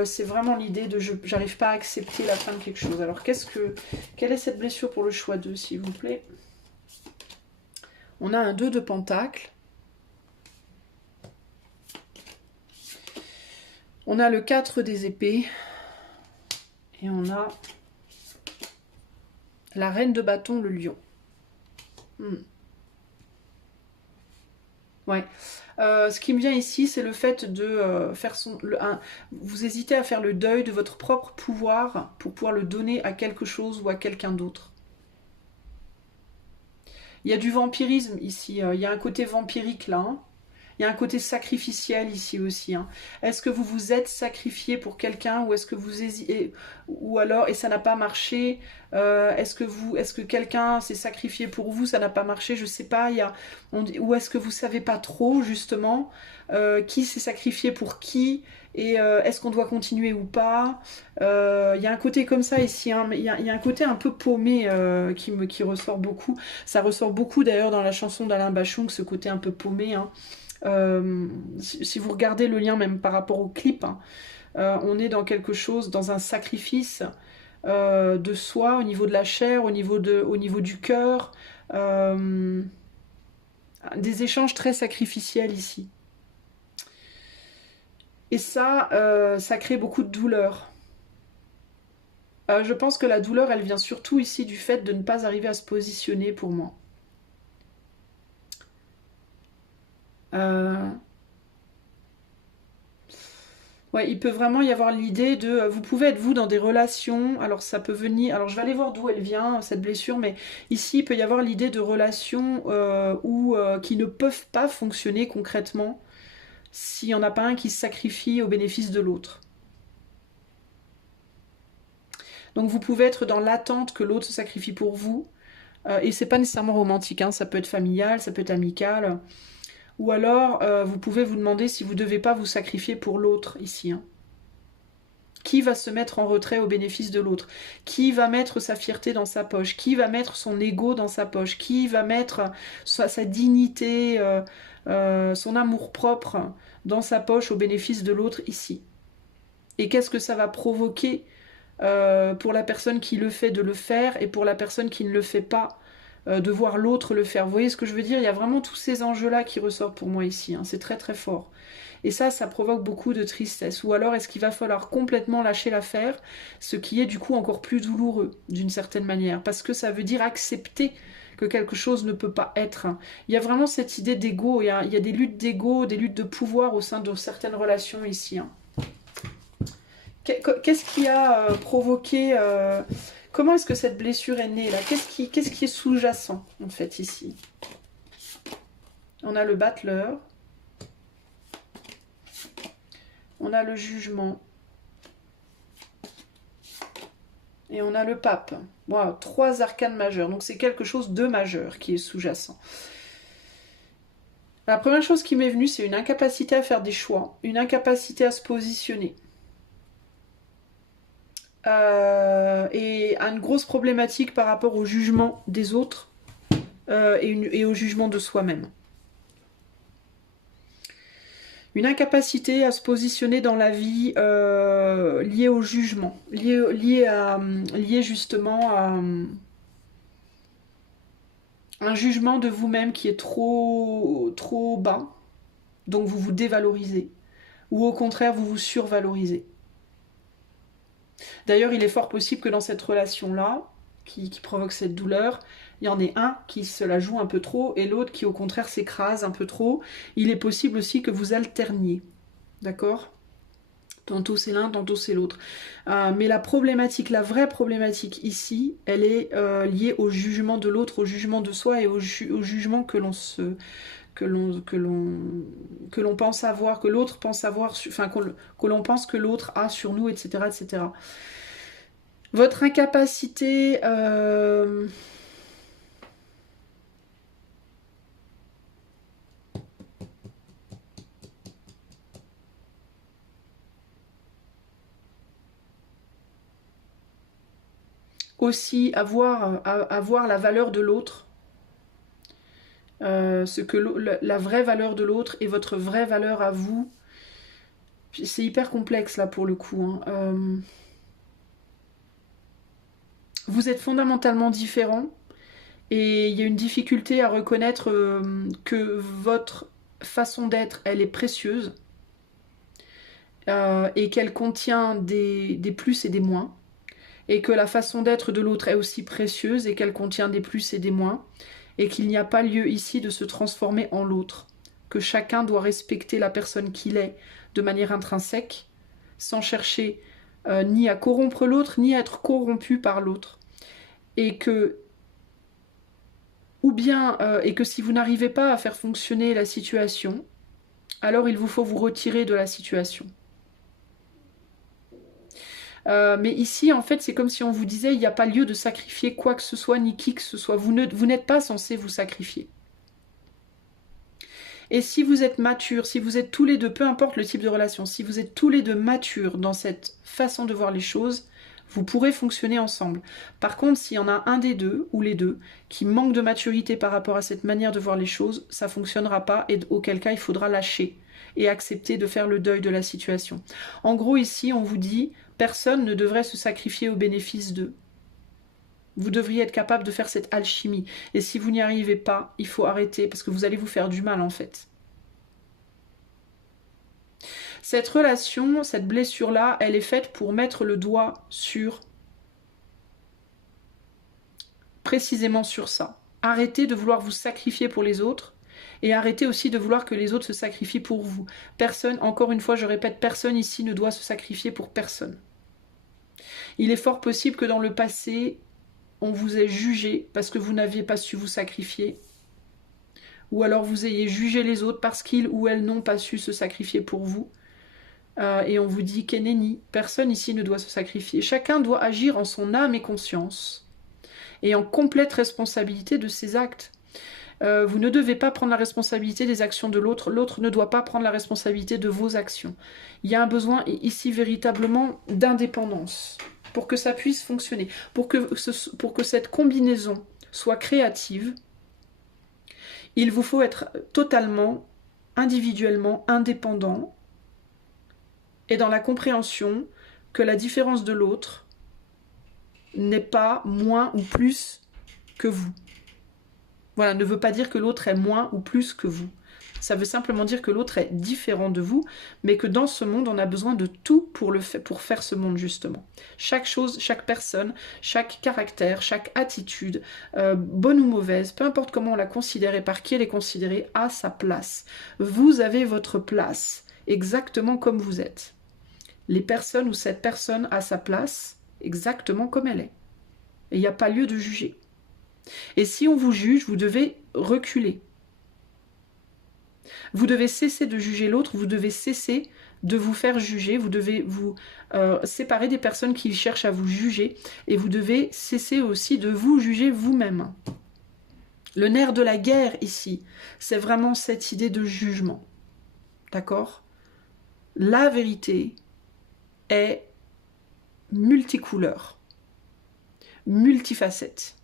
c'est vraiment l'idée de j'arrive pas à accepter la fin de quelque chose. Alors quelle est cette blessure pour le choix 2, s'il vous plaît? On a un 2 de pentacle. On a le 4 des épées. Et on a la reine de bâton, le lion. Ouais. Ce qui me vient ici, c'est le fait de faire vous hésitez à faire le deuil de votre propre pouvoir pour pouvoir le donner à quelque chose ou à quelqu'un d'autre. Il y a du vampirisme ici, il y a un côté vampirique là, hein. Il y a un côté sacrificiel ici aussi, hein. Est-ce que vous vous êtes sacrifié pour quelqu'un ou est-ce que vous hésitez ou alors et ça n'a pas marché, est-ce que quelqu'un s'est sacrifié pour vous, ça n'a pas marché, je sais pas. Ou est-ce que vous savez pas trop justement qui s'est sacrifié pour qui et est-ce qu'on doit continuer ou pas. Il y a un côté comme ça ici, hein, mais il y a un côté un peu paumé qui ressort beaucoup. Ça ressort beaucoup d'ailleurs dans la chanson d'Alain Bachung, ce côté un peu paumé, hein. Si vous regardez le lien même par rapport au clip, hein, on est dans quelque chose, dans un sacrifice de soi, au niveau de la chair, au niveau du cœur, des échanges très sacrificiels ici. Et ça, ça crée beaucoup de douleur. Je pense que la douleur, elle vient surtout ici du fait de ne pas arriver à se positionner pour moi. Ouais, il peut vraiment y avoir l'idée de... Vous pouvez être vous dans des relations, alors ça peut venir... Alors je vais aller voir d'où elle vient, cette blessure, mais ici il peut y avoir l'idée de relations qui ne peuvent pas fonctionner concrètement s'il n'y en a pas un qui se sacrifie au bénéfice de l'autre. Donc vous pouvez être dans l'attente que l'autre se sacrifie pour vous, et c'est pas nécessairement romantique, hein, ça peut être familial, ça peut être amical, ou alors vous pouvez vous demander si vous ne devez pas vous sacrifier pour l'autre ici, hein. Qui va se mettre en retrait au bénéfice de l'autre? Qui va mettre sa fierté dans sa poche? Qui va mettre son ego dans sa poche? Qui va mettre sa dignité, son amour-propre dans sa poche au bénéfice de l'autre ici? Et qu'est-ce que ça va provoquer pour la personne qui le fait de le faire et pour la personne qui ne le fait pas de voir l'autre le faire? Vous voyez ce que je veux dire? Il y a vraiment tous ces enjeux-là qui ressortent pour moi ici, hein. C'est très très fort. Et ça provoque beaucoup de tristesse. Ou alors est-ce qu'il va falloir complètement lâcher l'affaire, ce qui est du coup encore plus douloureux d'une certaine manière, parce que ça veut dire accepter que quelque chose ne peut pas être. Il y a vraiment cette idée d'ego, il y a des luttes d'ego, des luttes de pouvoir au sein de certaines relations ici, hein. Qu'est-ce qui a provoqué... comment est-ce que cette blessure est née là? Qu'est-ce qui est sous-jacent en fait ici? On a le battleur. On a le jugement. Et on a le pape. Wow, 3 arcanes majeures. Donc c'est quelque chose de majeur qui est sous-jacent. La première chose qui m'est venue, c'est une incapacité à faire des choix. Une incapacité à se positionner. Et une grosse problématique par rapport au jugement des autres et au jugement de soi-même. Une incapacité à se positionner dans la vie liée au jugement, liée justement à un jugement de vous-même qui est trop bas, donc vous vous dévalorisez, ou au contraire vous vous survalorisez. D'ailleurs, il est fort possible que dans cette relation-là, qui provoque cette douleur, il y en ait un qui se la joue un peu trop et l'autre qui au contraire s'écrase un peu trop. Il est possible aussi que vous alterniez, d'accord? Tantôt c'est l'un, tantôt c'est l'autre. Mais la problématique, la vraie problématique ici, elle est liée au jugement de l'autre, au jugement de soi et au jugement que l'on pense avoir, que l'autre pense avoir, enfin que l'on pense que l'autre a sur nous, etc., etc. Votre incapacité aussi à voir la valeur de l'autre, la vraie valeur de l'autre et votre vraie valeur à vous. C'est hyper complexe là pour le coup, hein. Vous êtes fondamentalement différents et il y a une difficulté à reconnaître que votre façon d'être, elle est précieuse et qu'elle contient des plus et des moins, et que la façon d'être de l'autre est aussi précieuse et qu'elle contient des plus et des moins, et qu'il n'y a pas lieu ici de se transformer en l'autre. que chacun doit respecter la personne qu'il est de manière intrinsèque, sans chercher ni à corrompre l'autre, ni à être corrompu par l'autre. Et que et que si vous n'arrivez pas à faire fonctionner la situation, alors il vous faut vous retirer de la situation. Mais ici, en fait, c'est comme si on vous disait, il n'y a pas lieu de sacrifier quoi que ce soit, ni qui que ce soit. Vous n'êtes pas censé vous sacrifier. Et si vous êtes mature, si vous êtes tous les deux, peu importe le type de relation, si vous êtes tous les deux matures dans cette façon de voir les choses, vous pourrez fonctionner ensemble. Par contre, s'il y en a un des deux, ou les deux, qui manque de maturité par rapport à cette manière de voir les choses, ça ne fonctionnera pas, et auquel cas il faudra lâcher et accepter de faire le deuil de la situation. En gros, ici, on vous dit, personne ne devrait se sacrifier au bénéfice d'eux. Vous devriez être capable de faire cette alchimie. Et si vous n'y arrivez pas, il faut arrêter, parce que vous allez vous faire du mal, en fait. Cette relation, cette blessure-là, elle est faite pour mettre le doigt sur, précisément sur ça. Arrêtez de vouloir vous sacrifier pour les autres, et arrêtez aussi de vouloir que les autres se sacrifient pour vous. Personne, encore une fois, je répète, personne ici ne doit se sacrifier pour personne. Il est fort possible que dans le passé, on vous ait jugé parce que vous n'aviez pas su vous sacrifier, ou alors vous ayez jugé les autres parce qu'ils ou elles n'ont pas su se sacrifier pour vous. Et on vous dit qu'Eneni, personne ici ne doit se sacrifier. Chacun doit agir en son âme et conscience et en complète responsabilité de ses actes. Vous ne devez pas prendre la responsabilité des actions de l'autre. L'autre ne doit pas prendre la responsabilité de vos actions. Il y a un besoin ici véritablement d'indépendance pour que ça puisse fonctionner. Pour que cette combinaison soit créative, il vous faut être totalement, individuellement indépendant et dans la compréhension que la différence de l'autre n'est pas moins ou plus que vous. Voilà, ne veut pas dire que l'autre est moins ou plus que vous. Ça veut simplement dire que l'autre est différent de vous, mais que dans ce monde, on a besoin de tout pour faire ce monde, justement. Chaque chose, chaque personne, chaque caractère, chaque attitude, bonne ou mauvaise, peu importe comment on la considère et par qui elle est considérée, a sa place. Vous avez votre place, exactement comme vous êtes. Les personnes ou cette personne a sa place exactement comme elle est. Et il n'y a pas lieu de juger. Et si on vous juge, vous devez reculer. Vous devez cesser de juger l'autre, vous devez cesser de vous faire juger, vous devez vous séparer des personnes qui cherchent à vous juger et vous devez cesser aussi de vous juger vous-même. Le nerf de la guerre ici, c'est vraiment cette idée de jugement. D'accord ? La vérité est multicouleur, multifacette,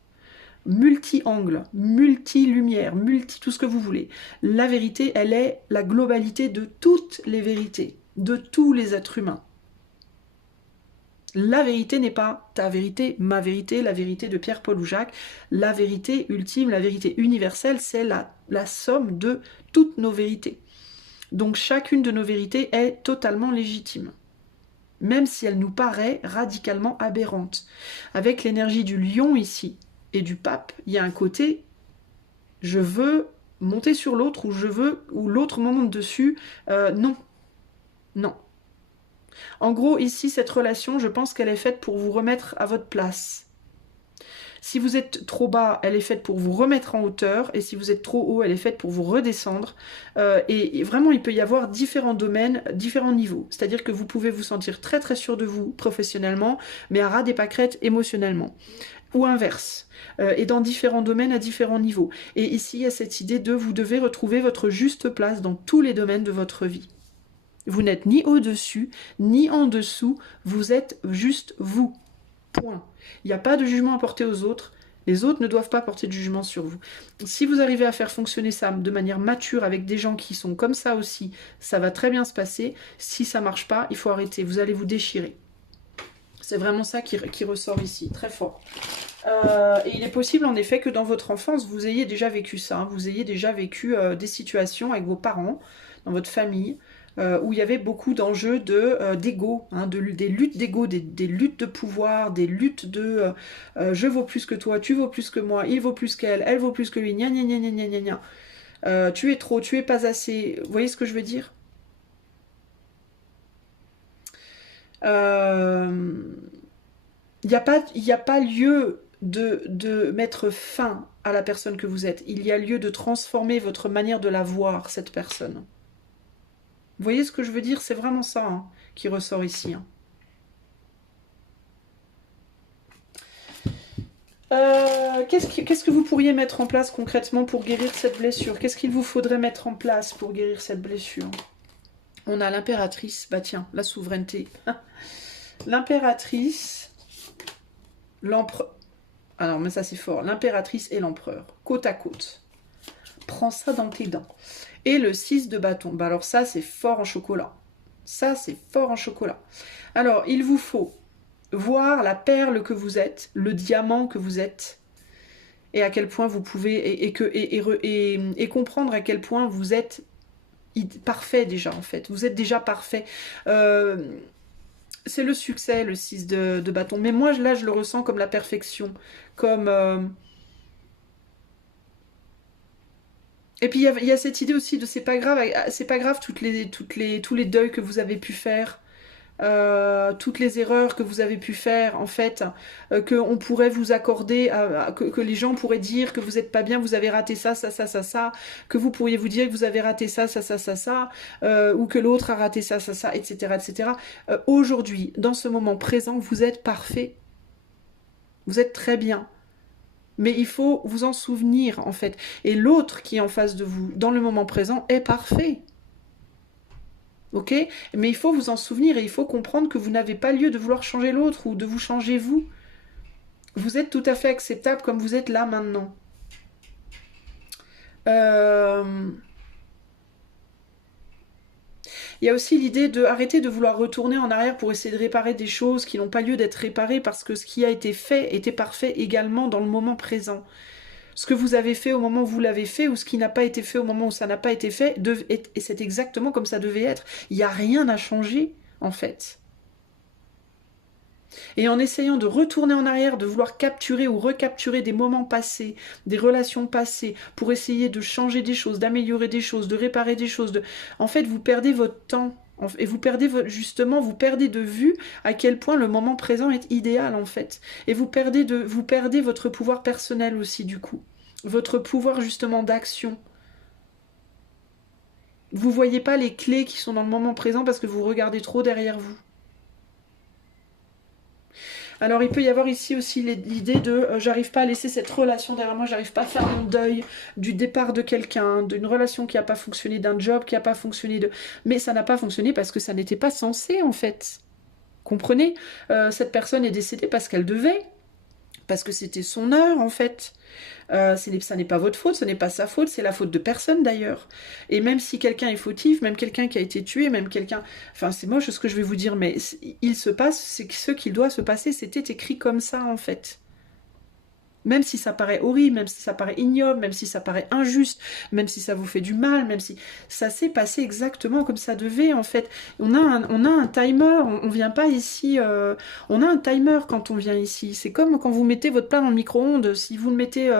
multi-angle, multi-lumière, tout ce que vous voulez. La vérité, elle est la globalité de toutes les vérités, de tous les êtres humains. La vérité n'est pas ta vérité, ma vérité, la vérité de Pierre, Paul ou Jacques. La vérité ultime, la vérité universelle, c'est la somme de toutes nos vérités. Donc chacune de nos vérités est totalement légitime, même si elle nous paraît radicalement aberrante. Avec l'énergie du lion ici et du pape, il y a un côté je veux monter sur l'autre ou l'autre me monte dessus. Non. En gros, ici, cette relation, je pense qu'elle est faite pour vous remettre à votre place. Si vous êtes trop bas, elle est faite pour vous remettre en hauteur. Et si vous êtes trop haut, elle est faite pour vous redescendre. Et vraiment, il peut y avoir différents domaines, différents niveaux. C'est-à-dire que vous pouvez vous sentir très très sûr de vous professionnellement, mais à ras des pâquerettes émotionnellement. Ou inverse. Et dans différents domaines à différents niveaux. Et ici, il y a cette idée de vous devez retrouver votre juste place dans tous les domaines de votre vie. Vous n'êtes ni au-dessus, ni en dessous. Vous êtes juste vous. Point. Il n'y a pas de jugement à porter aux autres. Les autres ne doivent pas porter de jugement sur vous. Si vous arrivez à faire fonctionner ça de manière mature avec des gens qui sont comme ça aussi, ça va très bien se passer. Si ça ne marche pas, il faut arrêter. Vous allez vous déchirer. C'est vraiment ça qui ressort ici, très fort. Et il est possible en effet que dans votre enfance, vous ayez déjà vécu ça. Hein. Vous ayez déjà vécu des situations avec vos parents, dans votre famille, où il y avait beaucoup d'enjeux d'ego, hein, des luttes d'ego, des luttes de pouvoir, des luttes de je vaux plus que toi, tu vaux plus que moi, il vaut plus qu'elle, elle vaut plus que lui, gna gna gna gna gna gna. Tu es trop, tu es pas assez. Vous voyez ce que je veux dire? Il n'y a pas lieu de mettre fin à la personne que vous êtes. Il y a lieu de transformer votre manière de la voir, cette personne. Vous voyez ce que je veux dire? C'est vraiment ça hein, qui ressort ici. Hein. Qu'est-ce que vous pourriez mettre en place concrètement pour guérir cette blessure? Qu'est-ce qu'il vous faudrait mettre en place pour guérir cette blessure? On a l'impératrice, bah tiens, la souveraineté. L'impératrice, l'empereur. Ah non, mais ça c'est fort. L'impératrice et l'empereur, côte à côte. Prends ça dans tes dents. Et le 6 de bâton. Bah alors ça c'est fort en chocolat. Ça c'est fort en chocolat. Alors, il vous faut voir la perle que vous êtes, le diamant que vous êtes, et à quel point vous pouvez, et comprendre à quel point vous êtes parfait déjà en fait. Vous êtes déjà parfait. C'est le succès, le 6 de bâton. Mais moi, là, je le ressens comme la perfection. Comme... Et puis, il y a cette idée aussi de c'est pas grave tous les deuils que vous avez pu faire. Toutes les erreurs que vous avez pu faire, en fait, qu'on pourrait vous accorder, que les gens pourraient dire que vous n'êtes pas bien, vous avez raté ça, que vous pourriez vous dire que vous avez raté ça, ou que l'autre a raté ça, etc., etc. Aujourd'hui, dans ce moment présent, vous êtes parfait. Vous êtes très bien. Mais il faut vous en souvenir, en fait. Et l'autre qui est en face de vous, dans le moment présent, est parfait. Ok? Mais il faut vous en souvenir et il faut comprendre que vous n'avez pas lieu de vouloir changer l'autre ou de vous changer vous. Vous êtes tout à fait acceptable comme vous êtes là maintenant. Il y a aussi l'idée de arrêter de vouloir retourner en arrière pour essayer de réparer des choses qui n'ont pas lieu d'être réparées parce que ce qui a été fait était parfait également dans le moment présent. Ce que vous avez fait au moment où vous l'avez fait ou ce qui n'a pas été fait au moment où ça n'a pas été fait, et c'est exactement comme ça devait être. Il n'y a rien à changer, en fait. Et en essayant de retourner en arrière, de vouloir capturer ou recapturer des moments passés, des relations passées, pour essayer de changer des choses, d'améliorer des choses, de réparer des choses, en fait, vous perdez votre temps. Et vous perdez justement, vous perdez de vue à quel point le moment présent est idéal en fait. Et vous perdez votre pouvoir personnel aussi du coup. Votre pouvoir justement d'action. Vous voyez pas les clés qui sont dans le moment présent parce que vous regardez trop derrière vous. Alors il peut y avoir ici aussi l'idée de j'arrive pas à laisser cette relation derrière moi, j'arrive pas à faire mon deuil du départ de quelqu'un, d'une relation qui n'a pas fonctionné, d'un job qui n'a pas fonctionné, mais ça n'a pas fonctionné parce que ça n'était pas censé en fait. Comprenez? Cette personne est décédée parce qu'elle devait, parce que c'était son heure en fait. Ça n'est pas votre faute, ce n'est pas sa faute, c'est la faute de personne d'ailleurs. Et même si quelqu'un est fautif, même quelqu'un qui a été tué, même quelqu'un... Enfin, c'est moche ce que je vais vous dire, mais il se passe, c'est ce qu'il doit se passer, c'était écrit comme ça en fait. Même si ça paraît horrible, même si ça paraît ignoble, même si ça paraît injuste, même si ça vous fait du mal, même si ça s'est passé exactement comme ça devait en fait. On a un timer, on vient pas ici, on a un timer quand on vient ici. C'est comme quand vous mettez votre plat dans le micro-ondes, si vous le mettez,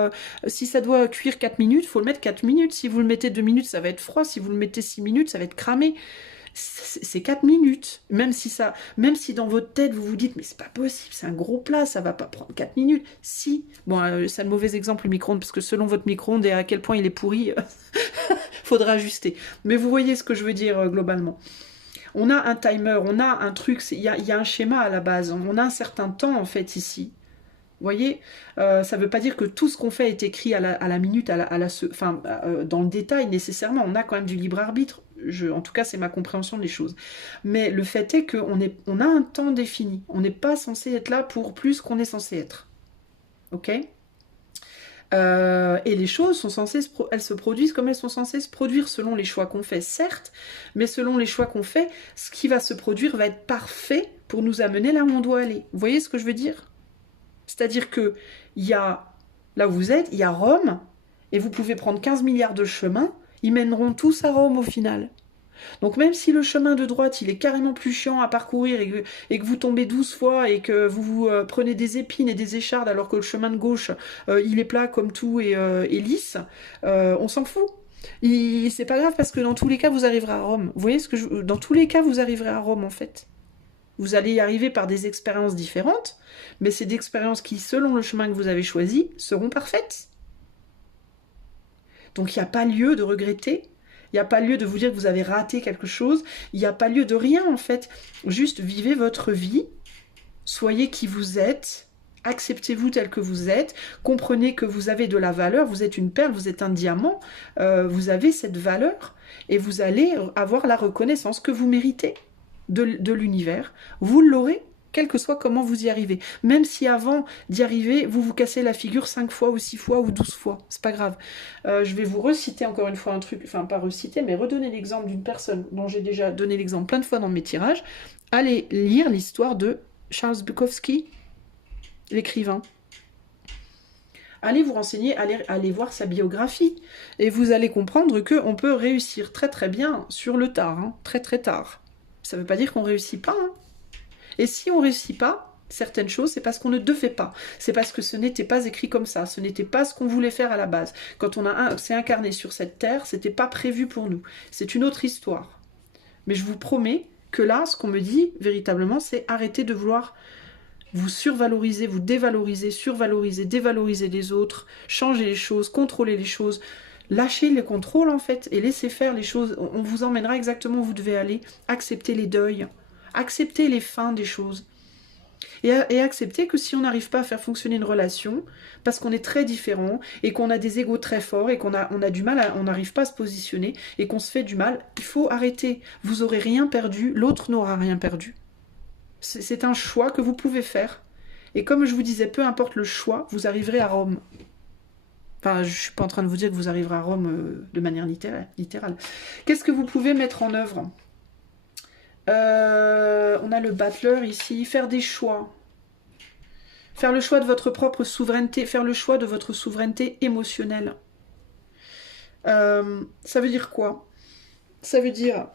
si ça doit cuire 4 minutes, il faut le mettre 4 minutes. Si vous le mettez 2 minutes, ça va être froid. Si vous le mettez 6 minutes, ça va être cramé. C'est 4 minutes, même si dans votre tête vous vous dites mais c'est pas possible, c'est un gros plat, ça va pas prendre 4 minutes. Si, bon c'est un mauvais exemple le micro-ondes parce que selon votre micro-ondes et à quel point il est pourri, faudra ajuster. Mais vous voyez ce que je veux dire globalement. On a un timer, on a un truc, il y a un schéma à la base, on a un certain temps en fait ici. Vous voyez, ça ne veut pas dire que tout ce qu'on fait est écrit à la minute, dans le détail nécessairement. On a quand même du libre arbitre. En tout cas, c'est ma compréhension des choses. Mais le fait est qu'on a un temps défini. On n'est pas censé être là pour plus qu'on est censé être. Ok ? Et les choses sont censées, elles se produisent comme elles sont censées se produire selon les choix qu'on fait, certes, mais selon les choix qu'on fait, ce qui va se produire va être parfait pour nous amener là où on doit aller. Vous voyez ce que je veux dire ? C'est-à-dire que là où vous êtes, il y a Rome, et vous pouvez prendre 15 milliards de chemins, ils mèneront tous à Rome au final. Donc même si le chemin de droite, il est carrément plus chiant à parcourir, et que vous tombez 12 fois, et que vous prenez des épines et des échardes, alors que le chemin de gauche, il est plat comme tout et lisse, on s'en fout. C'est pas grave parce que dans tous les cas, vous arriverez à Rome. Vous voyez ce que dans tous les cas, vous arriverez à Rome en fait. Vous allez y arriver par des expériences différentes, mais c'est des expériences qui, selon le chemin que vous avez choisi, seront parfaites. Donc il n'y a pas lieu de regretter, il n'y a pas lieu de vous dire que vous avez raté quelque chose, il n'y a pas lieu de rien en fait. Juste vivez votre vie, soyez qui vous êtes, acceptez-vous tel que vous êtes, comprenez que vous avez de la valeur, vous êtes une perle, vous êtes un diamant, vous avez cette valeur et vous allez avoir la reconnaissance que vous méritez de l'univers. Vous l'aurez, quel que soit comment vous y arrivez. Même si avant d'y arriver, vous vous cassez la figure 5 fois ou 6 fois ou 12 fois. C'est pas grave. Je vais vous reciter encore une fois un truc, enfin pas reciter, mais redonner l'exemple d'une personne dont j'ai déjà donné l'exemple plein de fois dans mes tirages. Allez lire l'histoire de Charles Bukowski, l'écrivain. Allez vous renseigner, allez voir sa biographie, et vous allez comprendre qu'on peut réussir très très bien sur le tard, hein, très très tard. Ça ne veut pas dire qu'on ne réussit pas. Hein. Et si on ne réussit pas certaines choses, c'est parce qu'on ne devait pas. C'est parce que ce n'était pas écrit comme ça. Ce n'était pas ce qu'on voulait faire à la base. Quand on s'est incarné sur cette terre, ce n'était pas prévu pour nous. C'est une autre histoire. Mais je vous promets que là, ce qu'on me dit véritablement, c'est arrêter de vouloir vous survaloriser, vous dévaloriser, survaloriser, dévaloriser les autres, changer les choses, contrôler les choses. Lâchez les contrôles en fait et laissez faire les choses. On vous emmènera exactement où vous devez aller. Acceptez les deuils. Acceptez les fins des choses. Et acceptez que si on n'arrive pas à faire fonctionner une relation, parce qu'on est très différents et qu'on a des égos très forts et qu'on a du mal, on n'arrive pas à se positionner et qu'on se fait du mal, il faut arrêter. Vous n'aurez rien perdu, l'autre n'aura rien perdu. C'est un choix que vous pouvez faire. Et comme je vous disais, peu importe le choix, vous arriverez à Rome. Enfin, je ne suis pas en train de vous dire que vous arriverez à Rome de manière littérale. Qu'est-ce que vous pouvez mettre en œuvre ? On a le battleur ici. Faire des choix. Faire le choix de votre propre souveraineté. Faire le choix de votre souveraineté émotionnelle. Ça veut dire quoi ? Ça veut dire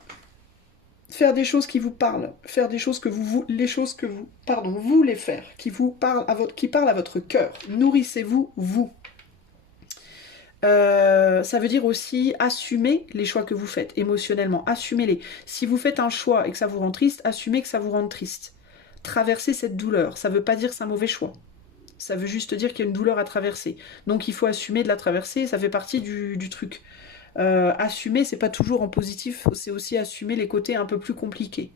faire des choses qui vous parlent. Faire des choses que vous voulez faire. Qui parlent à votre cœur. Nourrissez-vous, vous. Ça veut dire aussi assumer les choix que vous faites émotionnellement, assumez-les. Si vous faites un choix et que ça vous rend triste, assumez que ça vous rend triste. Traversez cette douleur, ça veut pas dire que c'est un mauvais choix. Ça veut juste dire qu'il y a une douleur à traverser. Donc il faut assumer de la traverser, ça fait partie du truc. Assumer, c'est pas toujours en positif, c'est aussi assumer les côtés un peu plus compliqués.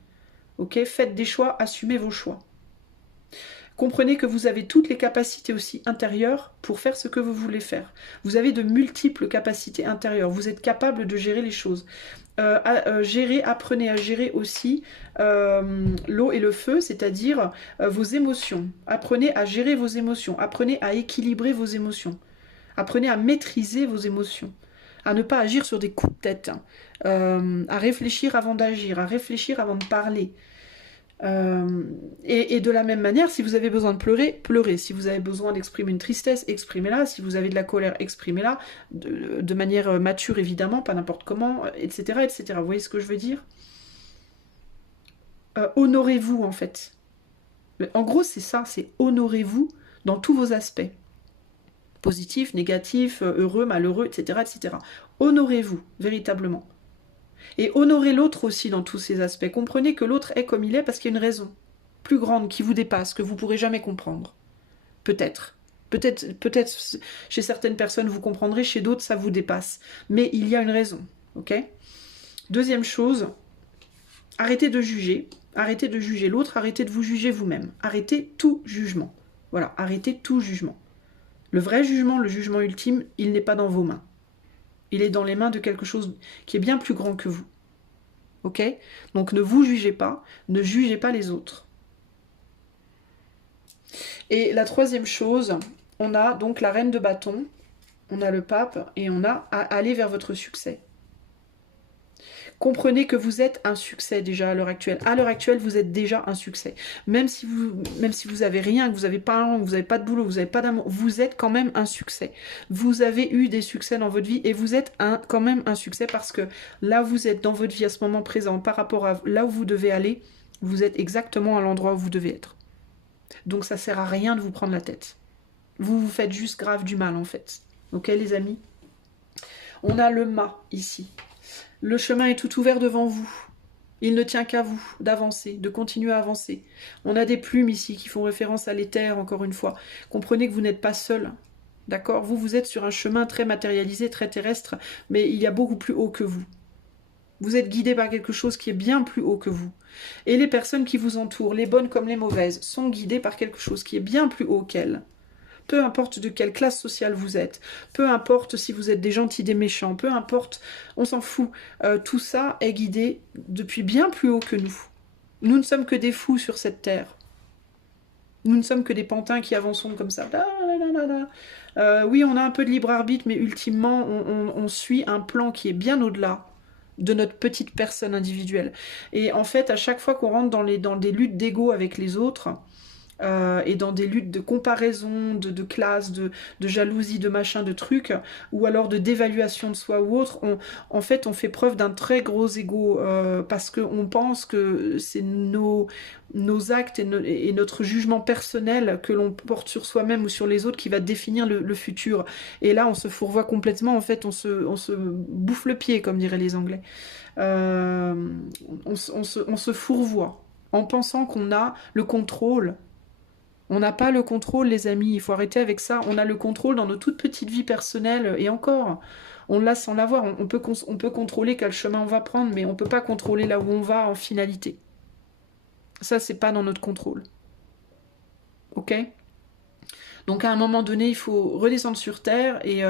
Ok ? Faites des choix, assumez vos choix. Comprenez que vous avez toutes les capacités aussi intérieures pour faire ce que vous voulez faire. Vous avez de multiples capacités intérieures. Vous êtes capable de gérer les choses. Apprenez à gérer aussi l'eau et le feu, c'est-à-dire vos émotions. Apprenez à gérer vos émotions. Apprenez à équilibrer vos émotions. Apprenez à maîtriser vos émotions. À ne pas agir sur des coups de tête. À réfléchir avant d'agir. À réfléchir avant de parler. Et de la même manière, si vous avez besoin de pleurer, pleurez. Si vous avez besoin d'exprimer une tristesse, exprimez-la. Si vous avez de la colère, exprimez-la. De manière mature, évidemment, pas n'importe comment, etc., etc. Vous voyez ce que je veux dire ? Honorez-vous, en fait. En gros, c'est ça, c'est honorez-vous dans tous vos aspects. Positifs, négatifs, heureux, malheureux, etc., etc. Honorez-vous, véritablement. Et honorez l'autre aussi dans tous ces aspects. Comprenez que l'autre est comme il est parce qu'il y a une raison plus grande qui vous dépasse, que vous ne pourrez jamais comprendre. Peut-être. Peut-être chez certaines personnes vous comprendrez, chez d'autres ça vous dépasse. Mais il y a une raison. Ok ? Deuxième chose, arrêtez de juger. Arrêtez de juger l'autre, arrêtez de vous juger vous-même. Arrêtez tout jugement. Voilà, arrêtez tout jugement. Le vrai jugement, le jugement ultime, il n'est pas dans vos mains. Il est dans les mains de quelque chose qui est bien plus grand que vous. Ok ? Donc ne vous jugez pas, ne jugez pas les autres. Et la troisième chose, on a donc la reine de bâton, on a le pape et on a à aller vers votre succès. Comprenez que vous êtes un succès déjà à l'heure actuelle. À l'heure actuelle, vous êtes déjà un succès. Même si vous avez rien, que vous n'avez pas un, que vous n'avez pas de boulot, que vous n'avez pas d'amour, vous êtes quand même un succès. Vous avez eu des succès dans votre vie et vous êtes quand même un succès parce que là, vous êtes dans votre vie à ce moment présent par rapport à là où vous devez aller, vous êtes exactement à l'endroit où vous devez être. Donc ça sert à rien de vous prendre la tête. Vous vous faites juste grave du mal en fait. Ok les amis ? On a le mât ici. Le chemin est tout ouvert devant vous. Il ne tient qu'à vous d'avancer, de continuer à avancer. On a des plumes ici qui font référence à l'éther, encore une fois. Comprenez que vous n'êtes pas seul. D'accord? Vous êtes sur un chemin très matérialisé, très terrestre, mais il y a beaucoup plus haut que vous. Vous êtes guidé par quelque chose qui est bien plus haut que vous. Et les personnes qui vous entourent, les bonnes comme les mauvaises, sont guidées par quelque chose qui est bien plus haut qu'elles. Peu importe de quelle classe sociale vous êtes, peu importe si vous êtes des gentils, des méchants, peu importe, on s'en fout. Tout ça est guidé depuis bien plus haut que nous. Nous ne sommes que des fous sur cette terre. Nous ne sommes que des pantins qui avançons comme ça. Oui, on a un peu de libre arbitre, mais ultimement, on suit un plan qui est bien au-delà de notre petite personne individuelle. Et en fait, à chaque fois qu'on rentre dans des luttes d'ego avec les autres, et dans des luttes de comparaison, de classe, de jalousie, de machin, de trucs, ou alors de dévaluation de soi ou autre, en fait on fait preuve d'un très gros ego, parce qu'on pense que c'est nos actes et notre jugement personnel que l'on porte sur soi-même ou sur les autres qui va définir le futur. Et là on se fourvoie complètement, en fait on se bouffe le pied, comme diraient les Anglais. On se fourvoie en pensant qu'on a le contrôle. On n'a pas le contrôle, les amis, il faut arrêter avec ça. On a le contrôle dans nos toutes petites vies personnelles, et encore, on l'a sans l'avoir. On peut contrôler quel chemin on va prendre, mais on ne peut pas contrôler là où on va en finalité. Ça, c'est pas dans notre contrôle. Ok? Donc à un moment donné, il faut redescendre sur Terre et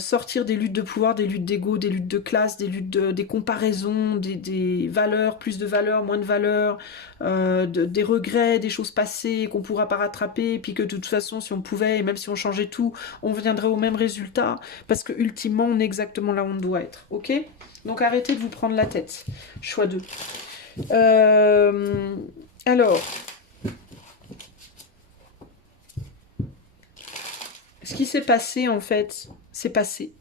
sortir des luttes de pouvoir, des luttes d'ego, des luttes de classe, des comparaisons, des valeurs, plus de valeurs, moins de valeurs, des regrets, des choses passées qu'on ne pourra pas rattraper, et puis que de toute façon, si on pouvait, et même si on changeait tout, on viendrait au même résultat, parce que ultimement, on est exactement là où on doit être. Ok? Donc arrêtez de vous prendre la tête. Choix 2. Alors... Ce qui s'est passé, en fait, c'est passé.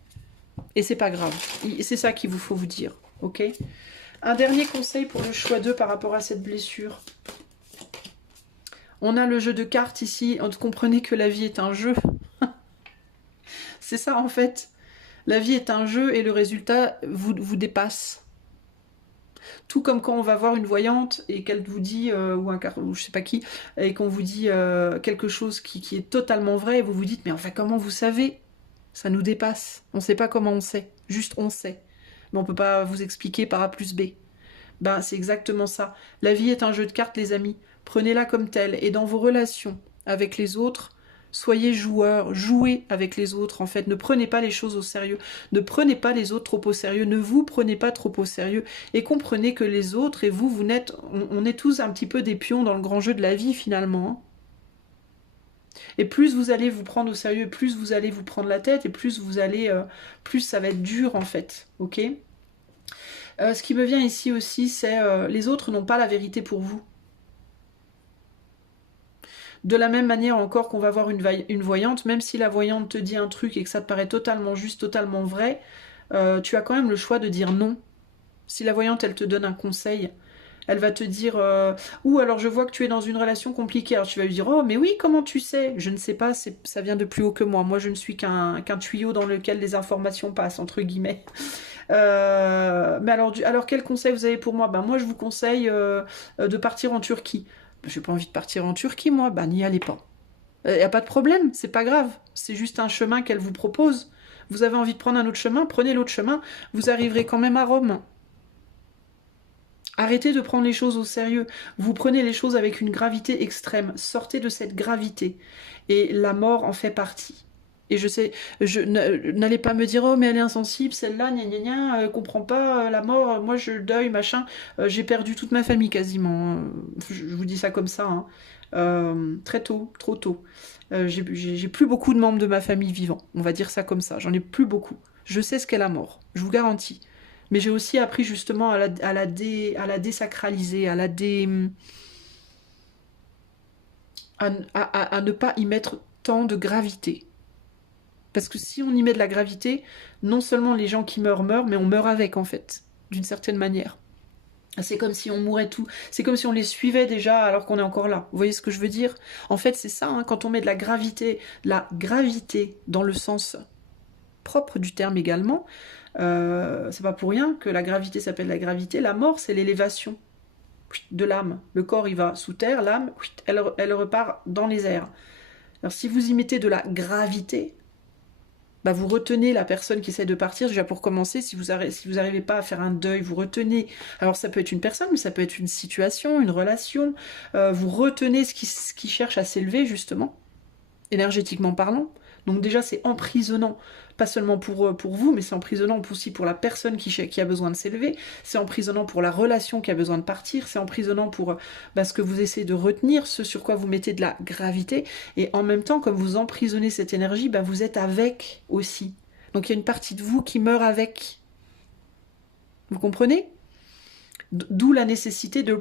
Et c'est pas grave. C'est ça qu'il vous faut vous dire. Ok? Un dernier conseil pour le choix 2 par rapport à cette blessure. On a le jeu de cartes ici. Vous comprenez que la vie est un jeu. C'est ça, en fait. La vie est un jeu et le résultat vous dépasse. Tout comme quand on va voir une voyante et qu'elle vous dit, ou je sais pas qui, et qu'on vous dit quelque chose qui est totalement vrai, et vous vous dites, mais enfin comment vous savez? Ça nous dépasse. On sait pas comment on sait. Juste on sait. Mais on peut pas vous expliquer par A plus B. Ben c'est exactement ça. La vie est un jeu de cartes, les amis. Prenez-la comme telle. Et dans vos relations avec les autres, soyez joueurs, jouez avec les autres, en fait. Ne prenez pas les choses au sérieux. Ne prenez pas les autres trop au sérieux. Ne vous prenez pas trop au sérieux. Et comprenez que les autres et vous n'êtes... On est tous un petit peu des pions dans le grand jeu de la vie, finalement. Et plus vous allez vous prendre au sérieux, plus vous allez vous prendre la tête, et plus vous allez... plus ça va être dur, en fait. Ok? Ce qui me vient ici aussi, c'est... les autres n'ont pas la vérité pour vous. De la même manière encore qu'on va voir une voyante, même si la voyante te dit un truc et que ça te paraît totalement juste, totalement vrai, tu as quand même le choix de dire non. Si la voyante, elle te donne un conseil, elle va te dire ou alors je vois que tu es dans une relation compliquée. Alors tu vas lui dire, oh mais oui, comment tu sais? Je ne sais pas, ça vient de plus haut que moi. Moi je ne suis qu'un tuyau dans lequel les informations passent, entre guillemets. Mais alors quel conseil vous avez pour moi? Ben moi je vous conseille de partir en Turquie. J'ai pas envie de partir en Turquie, moi. Ben, n'y allez pas. Y a pas de problème, c'est pas grave. C'est juste un chemin qu'elle vous propose. Vous avez envie de prendre un autre chemin, prenez l'autre chemin. Vous arriverez quand même à Rome. Arrêtez de prendre les choses au sérieux. Vous prenez les choses avec une gravité extrême. Sortez de cette gravité. Et la mort en fait partie. Et je sais, n'allez pas me dire, oh mais elle est insensible, celle-là, gna gna gna, comprend pas la mort, moi je deuil, machin, j'ai perdu toute ma famille quasiment. Je vous dis ça comme ça, hein. Très tôt, trop tôt. J'ai plus beaucoup de membres de ma famille vivants, on va dire ça comme ça, j'en ai plus beaucoup. Je sais ce qu'est la mort, je vous garantis. Mais j'ai aussi appris justement à la désacraliser, à ne pas y mettre tant de gravité. Parce que si on y met de la gravité, non seulement les gens qui meurent, mais on meurt avec, en fait, d'une certaine manière. C'est comme si on mourait tout. C'est comme si on les suivait déjà alors qu'on est encore là. Vous voyez ce que je veux dire? En fait, c'est ça, hein, quand on met de la gravité dans le sens propre du terme également. C'est pas pour rien que la gravité s'appelle la gravité. La mort, c'est l'élévation de l'âme. Le corps, il va sous terre, l'âme, elle repart dans les airs. Alors si vous y mettez de la gravité, bah vous retenez la personne qui essaie de partir. Déjà pour commencer, si vous n'arrivez pas à faire un deuil, vous retenez. Alors ça peut être une personne, mais ça peut être une situation, une relation. Vous retenez ce qui cherche à s'élever justement, énergétiquement parlant. Donc déjà c'est emprisonnant, pas seulement pour vous, mais c'est emprisonnant aussi pour la personne qui a besoin de s'élever, c'est emprisonnant pour la relation qui a besoin de partir, c'est emprisonnant pour ce que vous essayez de retenir, ce sur quoi vous mettez de la gravité, et en même temps, comme vous emprisonnez cette énergie, vous êtes avec aussi. Donc il y a une partie de vous qui meurt avec. Vous comprenez? D'où la nécessité de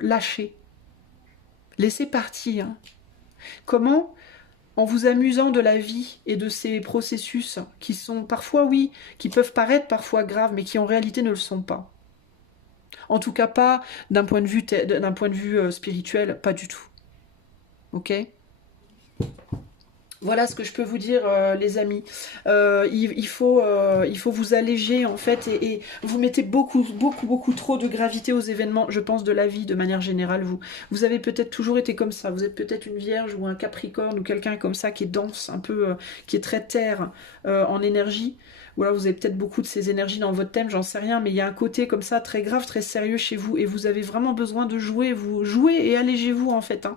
lâcher, laisser partir. Comment? En vous amusant de la vie et de ces processus qui sont parfois, oui, qui peuvent paraître parfois graves, mais qui en réalité ne le sont pas. En tout cas, pas d'un point de vue spirituel, pas du tout. Ok ? Voilà ce que je peux vous dire, les amis. Il faut vous alléger, en fait, et vous mettez beaucoup trop de gravité aux événements, je pense, de la vie, de manière générale. Vous avez peut-être toujours été comme ça. Vous êtes peut-être une vierge ou un capricorne ou quelqu'un comme ça qui est dense, un peu, qui est très terre en énergie. Ou alors vous avez peut-être beaucoup de ces énergies dans votre thème, j'en sais rien, mais il y a un côté comme ça, très grave, très sérieux chez vous, et vous avez vraiment besoin de jouer. Vous jouez et allégez-vous, en fait, hein.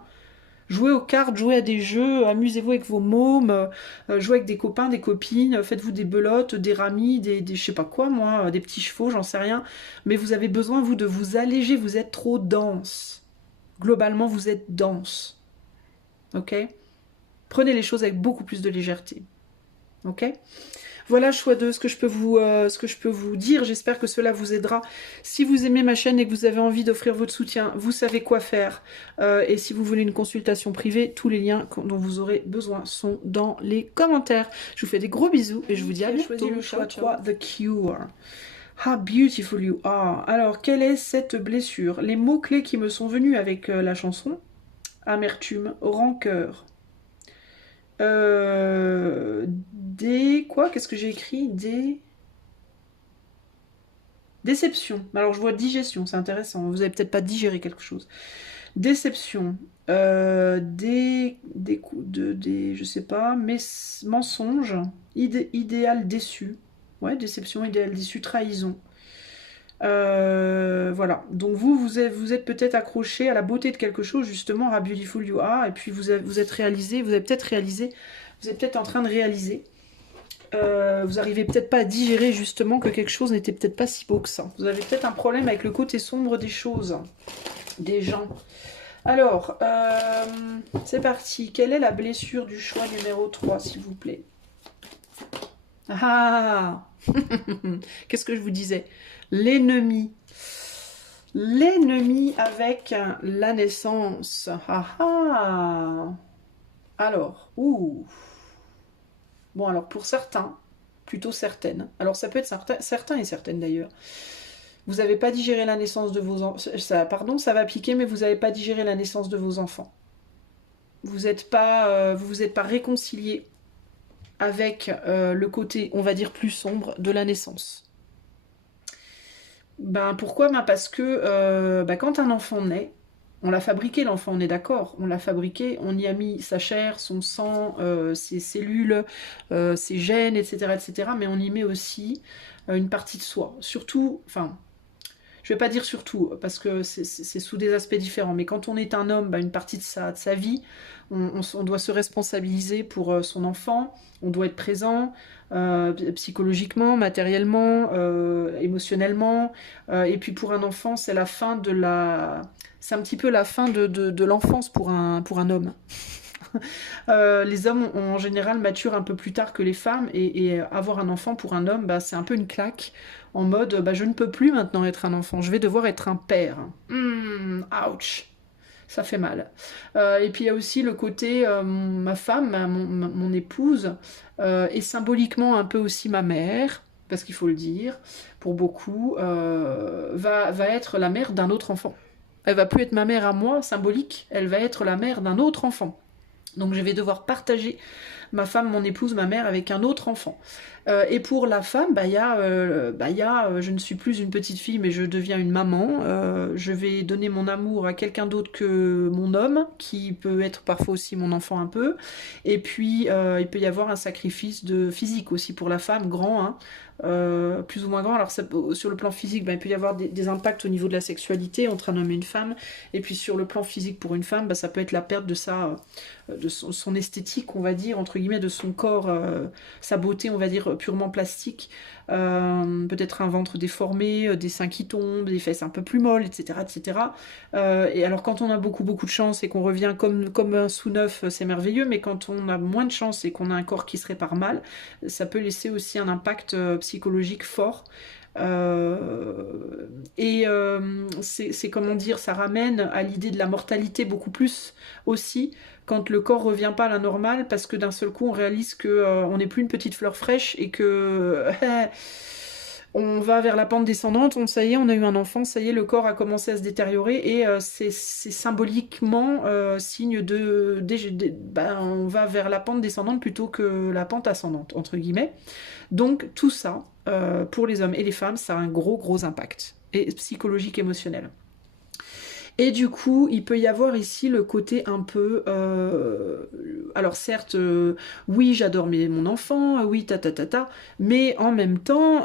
Jouez aux cartes, jouez à des jeux, amusez-vous avec vos mômes, jouez avec des copains, des copines, faites-vous des belotes, des ramis, des je sais pas quoi moi, des petits chevaux, j'en sais rien. Mais vous avez besoin, vous, de vous alléger, vous êtes trop dense. Globalement, vous êtes dense. Ok ? Prenez les choses avec beaucoup plus de légèreté. Ok ? Voilà, choix 2, ce que je peux vous dire. J'espère que cela vous aidera. Si vous aimez ma chaîne et que vous avez envie d'offrir votre soutien, vous savez quoi faire. Et si vous voulez une consultation privée, tous les liens dont vous aurez besoin sont dans les commentaires. Je vous fais des gros bisous et je vous dis à bientôt. Choisi le choix 3, The Cure. How beautiful you are. Alors, quelle est cette blessure? Les mots-clés qui me sont venus avec la chanson: amertume, rancœur. Quoi? Qu'est-ce que j'ai écrit? Déception. Alors je vois digestion, c'est intéressant. Vous avez peut-être pas digéré quelque chose. Déception. Je sais pas, mais mensonge. Idéal déçu. Ouais, déception, idéal déçu, trahison. Voilà, donc vous êtes peut-être accroché à la beauté de quelque chose, justement, à Beautiful You Are, et puis vous êtes peut-être en train de réaliser, vous arrivez peut-être pas à digérer justement que quelque chose n'était peut-être pas si beau que ça. Vous avez peut-être un problème avec le côté sombre des choses, des gens. Alors, c'est parti. Quelle est la blessure du choix numéro 3, s'il vous plaît? Ah qu'est-ce que je vous disais? L'ennemi. L'ennemi avec la naissance. Ah ah. Alors, bon, alors pour certains, plutôt certaines. Alors ça peut être certains et certaines d'ailleurs. Vous n'avez pas digéré la naissance de vos enfants. Ça va piquer, mais vous n'avez pas digéré la naissance de vos enfants. Vous vous êtes pas réconcilié avec le côté, on va dire, plus sombre de la naissance. Pourquoi? Parce que quand un enfant naît, on l'a fabriqué, l'enfant, on est d'accord, on l'a fabriqué, on y a mis sa chair, son sang, ses cellules, ses gènes, etc., mais on y met aussi une partie de soi. Surtout, je vais pas dire surtout, parce que c'est sous des aspects différents, mais quand on est un homme, une partie de sa vie, on doit se responsabiliser pour son enfant, on doit être présent psychologiquement, matériellement, émotionnellement, et puis pour un enfant, c'est la fin c'est un petit peu la fin de l'enfance pour un homme. Les hommes en général maturent un peu plus tard que les femmes, et avoir un enfant pour un homme, c'est un peu une claque, en mode je ne peux plus maintenant être un enfant, je vais devoir être un père. Ouch, ça fait mal. Et puis il y a aussi le côté ma femme, mon épouse, et symboliquement un peu aussi ma mère, parce qu'il faut le dire, pour beaucoup, va être la mère d'un autre enfant. Elle va plus être ma mère à moi, symbolique, elle va être la mère d'un autre enfant. Donc je vais devoir partager ma femme, mon épouse, ma mère avec un autre enfant. Et pour la femme, je ne suis plus une petite fille, mais je deviens une maman. Je vais donner mon amour à quelqu'un d'autre que mon homme, qui peut être parfois aussi mon enfant un peu. Et puis, il peut y avoir un sacrifice de physique aussi pour la femme, grand, hein, plus ou moins grand. Alors sur le plan physique, il peut y avoir des impacts au niveau de la sexualité entre un homme et une femme. Et puis sur le plan physique pour une femme, ça peut être la perte de son esthétique, on va dire, entre guillemets, de son corps, sa beauté, on va dire, purement plastique, peut-être un ventre déformé, des seins qui tombent, des fesses un peu plus molles, etc. etc. Et alors quand on a beaucoup de chance et qu'on revient comme un sous neuf, c'est merveilleux, mais quand on a moins de chance et qu'on a un corps qui se répare mal, ça peut laisser aussi un impact psychologique fort. C'est comment dire, ça ramène à l'idée de la mortalité beaucoup plus aussi quand le corps revient pas à la normale, parce que d'un seul coup on réalise que on n'est plus une petite fleur fraîche et que on va vers la pente descendante, ça y est, on a eu un enfant, ça y est, le corps a commencé à se détériorer et c'est symboliquement signe on va vers la pente descendante plutôt que la pente ascendante, entre guillemets. Donc tout ça, pour les hommes et les femmes, ça a un gros impact, et psychologique, émotionnel. Et du coup, il peut y avoir ici le côté un peu... alors certes, oui, j'adore mon enfant, oui, mais en même temps,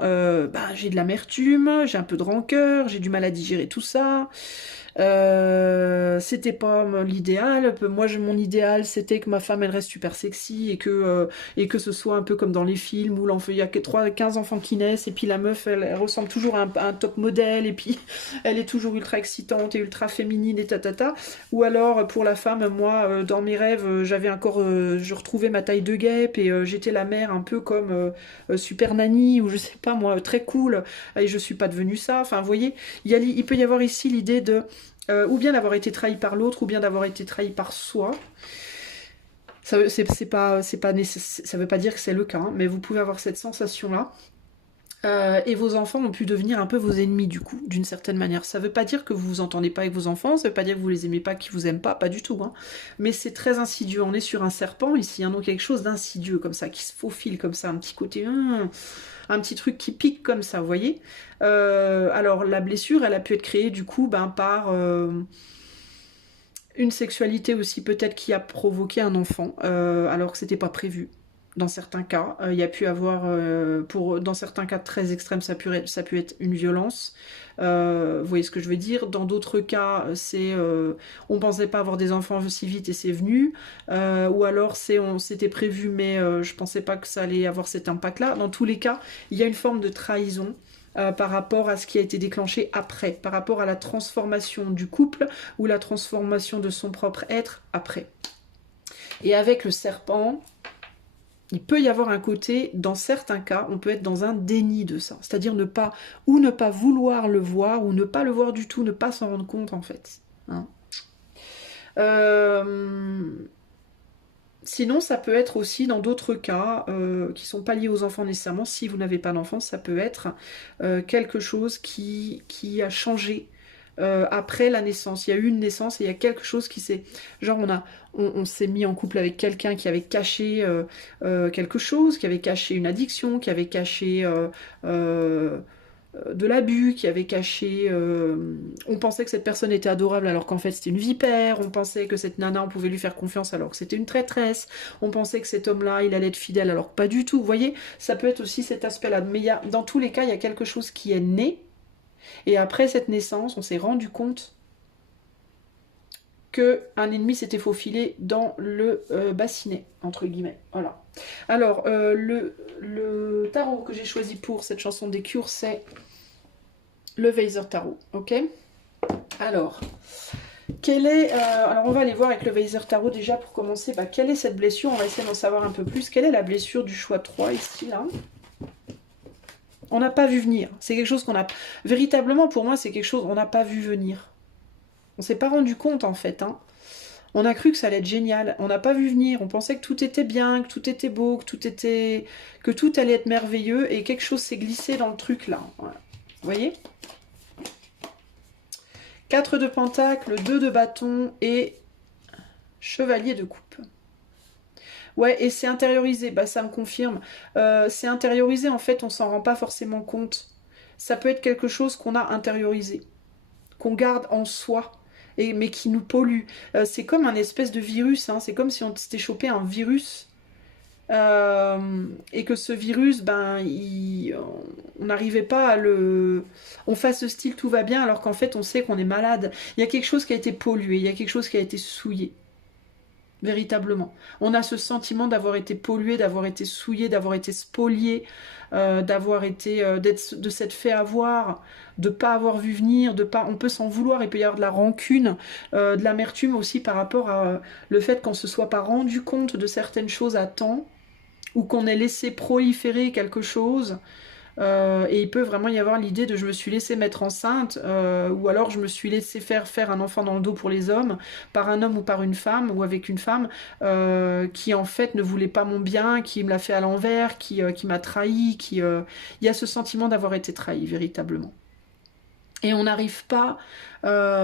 j'ai de l'amertume, j'ai un peu de rancœur, j'ai du mal à digérer tout ça. C'était pas l'idéal. Moi, mon idéal, c'était que ma femme, elle reste super sexy et que ce soit un peu comme dans les films où il y a 15 enfants qui naissent et puis la meuf, elle ressemble toujours à un top modèle et puis elle est toujours ultra excitante et ultra féminine et tatata. Ou alors, pour la femme, moi, dans mes rêves, j'avais encore, je retrouvais ma taille de guêpe et j'étais la mère un peu comme Super Nanny ou je sais pas moi, très cool et je suis pas devenue ça. Enfin, vous voyez, il peut y avoir ici l'idée de ou bien d'avoir été trahi par l'autre, ou bien d'avoir été trahi par soi. Ça veut pas dire que c'est le cas, hein, mais vous pouvez avoir cette sensation-là. Et vos enfants ont pu devenir un peu vos ennemis, du coup, d'une certaine manière. Ça veut pas dire que vous vous entendez pas avec vos enfants, ça veut pas dire que vous les aimez pas, qu'ils vous aiment pas du tout. Hein. Mais c'est très insidieux. On est sur un serpent ici, hein, donc quelque chose d'insidieux comme ça, qui se faufile comme ça, un petit côté... un petit truc qui pique comme ça, vous voyez. Alors la blessure, elle a pu être créée du coup par une sexualité aussi peut-être qui a provoqué un enfant, alors que c'était pas prévu. Dans certains cas, il y a pu avoir, dans certains cas très extrêmes, ça a pu être une violence. Vous voyez ce que je veux dire. Dans d'autres cas, on pensait pas avoir des enfants si vite et c'est venu. Ou alors c'était prévu, mais je pensais pas que ça allait avoir cet impact-là. Dans tous les cas, il y a une forme de trahison. Par rapport à ce qui a été déclenché après, par rapport à la transformation du couple ou la transformation de son propre être après. Et avec le serpent, il peut y avoir un côté, dans certains cas, on peut être dans un déni de ça. C'est-à-dire ne pas vouloir le voir, ou ne pas le voir du tout, ne pas s'en rendre compte en fait. Hein. Sinon, ça peut être aussi dans d'autres cas qui ne sont pas liés aux enfants nécessairement. Si vous n'avez pas d'enfants, ça peut être quelque chose qui a changé après la naissance. Il y a eu une naissance et il y a quelque chose qui s'est... Genre on s'est mis en couple avec quelqu'un qui avait caché quelque chose, qui avait caché une addiction, qui avait caché... de l'abus, qui avait caché... on pensait que cette personne était adorable alors qu'en fait c'était une vipère, on pensait que cette nana on pouvait lui faire confiance alors que c'était une traîtresse, on pensait que cet homme-là il allait être fidèle alors que pas du tout, vous voyez, ça peut être aussi cet aspect-là, mais dans tous les cas il y a quelque chose qui est né, et après cette naissance on s'est rendu compte qu'un ennemi s'était faufilé dans le bassinet, entre guillemets, voilà. Alors, le tarot que j'ai choisi pour cette chanson des cures, c'est le Weiser Tarot, ok. Alors, alors on va aller voir avec le Weiser Tarot déjà pour commencer, quelle est cette blessure, on va essayer d'en savoir un peu plus. Quelle est la blessure du choix 3 ici, là? On n'a pas vu venir, c'est quelque chose qu'on a... Véritablement, pour moi, c'est quelque chose qu'on n'a pas vu venir. On s'est pas rendu compte, en fait, hein. On a cru que ça allait être génial, on n'a pas vu venir, on pensait que tout était bien, que tout était beau, que tout allait être merveilleux, et quelque chose s'est glissé dans le truc, là. Voilà. Vous voyez ? 4 de pentacle, 2 de bâton et chevalier de coupe. Ouais, et c'est intériorisé, bah ça me confirme. C'est intériorisé, en fait, on s'en rend pas forcément compte. Ça peut être quelque chose qu'on a intériorisé, qu'on garde en soi, mais qui nous pollue. C'est comme un espèce de virus, hein. C'est comme si on s'était chopé un virus. Et que ce virus, on n'arrivait pas à le... On fasse ce style tout va bien alors qu'en fait on sait qu'on est malade. Il y a quelque chose qui a été pollué, il y a quelque chose qui a été souillé. Véritablement. On a ce sentiment d'avoir été pollué, d'avoir été souillé, d'avoir été spolié, d'avoir été, de s'être fait avoir, de pas avoir vu venir, de pas. On peut s'en vouloir, il peut y avoir de la rancune, de l'amertume aussi par rapport à le fait qu'on se soit pas rendu compte de certaines choses à temps, ou qu'on ait laissé proliférer quelque chose. Et il peut vraiment y avoir l'idée de je me suis laissé mettre enceinte, ou alors je me suis laissé faire un enfant dans le dos pour les hommes, par un homme ou par une femme, ou avec une femme, qui en fait ne voulait pas mon bien, qui me l'a fait à l'envers, qui m'a trahi, il y a ce sentiment d'avoir été trahi, véritablement. Et on n'arrive pas...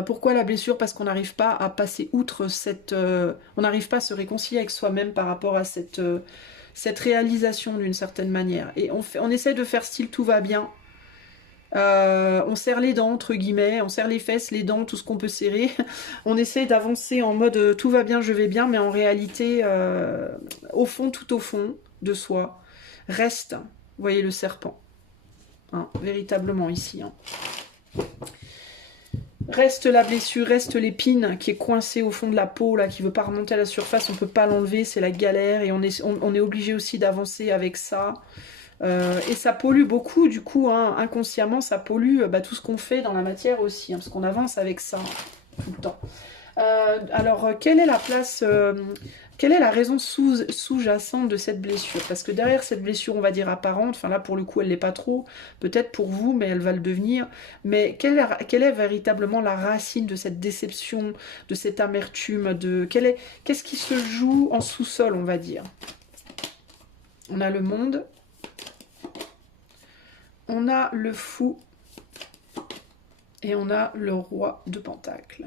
pourquoi la blessure? Parce qu'on n'arrive pas à passer outre cette... on n'arrive pas à se réconcilier avec soi-même par rapport à cette réalisation d'une certaine manière. Et on essaie de faire style tout va bien. On serre les dents, entre guillemets, on serre les fesses, les dents, tout ce qu'on peut serrer. On essaie d'avancer en mode tout va bien, je vais bien, mais en réalité, au fond, tout au fond de soi, reste, vous voyez le serpent, hein, véritablement ici. Hein. Reste la blessure, reste l'épine qui est coincée au fond de la peau, là, qui veut pas remonter à la surface, on peut pas l'enlever, c'est la galère, et on est obligé aussi d'avancer avec ça. Et ça pollue beaucoup, du coup, hein, inconsciemment, ça pollue tout ce qu'on fait dans la matière aussi, hein, parce qu'on avance avec ça tout le temps. Alors, quelle est la place, quelle est la raison sous-jacente de cette blessure? Parce que derrière cette blessure, on va dire apparente, enfin là pour le coup elle l'est pas trop, peut-être pour vous, mais elle va le devenir. Mais quelle est véritablement la racine de cette déception, de cette amertume, qu'est-ce qui se joue en sous-sol, on va dire? On a le monde, on a le fou, et on a le roi de Pentacles.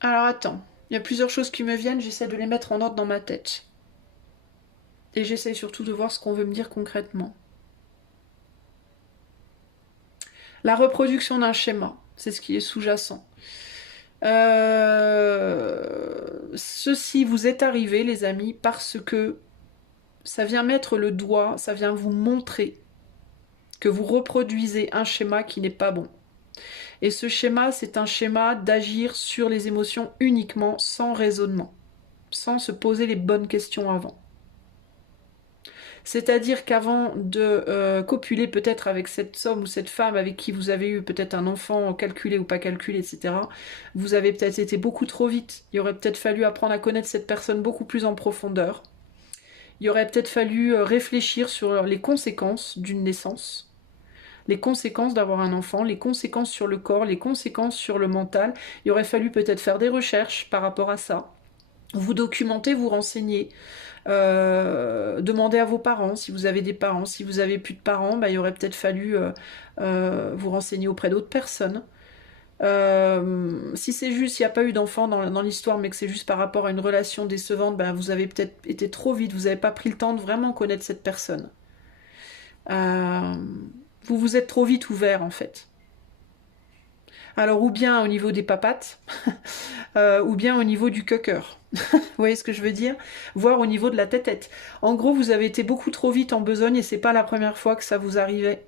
Alors attends, il y a plusieurs choses qui me viennent, j'essaie de les mettre en ordre dans ma tête. Et j'essaie surtout de voir ce qu'on veut me dire concrètement. La reproduction d'un schéma, c'est ce qui est sous-jacent. Ceci vous est arrivé, les amis, parce que ça vient mettre le doigt, ça vient vous montrer que vous reproduisez un schéma qui n'est pas bon. Et ce schéma, c'est un schéma d'agir sur les émotions uniquement, sans raisonnement, sans se poser les bonnes questions avant. C'est-à-dire qu'avant de copuler peut-être avec cet homme ou cette femme avec qui vous avez eu peut-être un enfant calculé ou pas calculé, etc., vous avez peut-être été beaucoup trop vite. Il aurait peut-être fallu apprendre à connaître cette personne beaucoup plus en profondeur. Il aurait peut-être fallu réfléchir sur les conséquences d'une naissance, les conséquences d'avoir un enfant, les conséquences sur le corps, les conséquences sur le mental. Il aurait fallu peut-être faire des recherches par rapport à ça. Vous documenter, vous renseigner, demandez à vos parents, si vous avez des parents, si vous avez plus de parents, il aurait peut-être fallu vous renseigner auprès d'autres personnes. Si c'est juste, il n'y a pas eu d'enfant dans l'histoire, mais que c'est juste par rapport à une relation décevante, vous avez peut-être été trop vite, vous n'avez pas pris le temps de vraiment connaître cette personne. Vous vous êtes trop vite ouvert en fait. Alors ou bien au niveau des papates, ou bien au niveau du coqueur. Vous voyez ce que je veux dire? Voire au niveau de la tête-tête. En gros, vous avez été beaucoup trop vite en besogne et c'est pas la première fois que ça vous arrivait.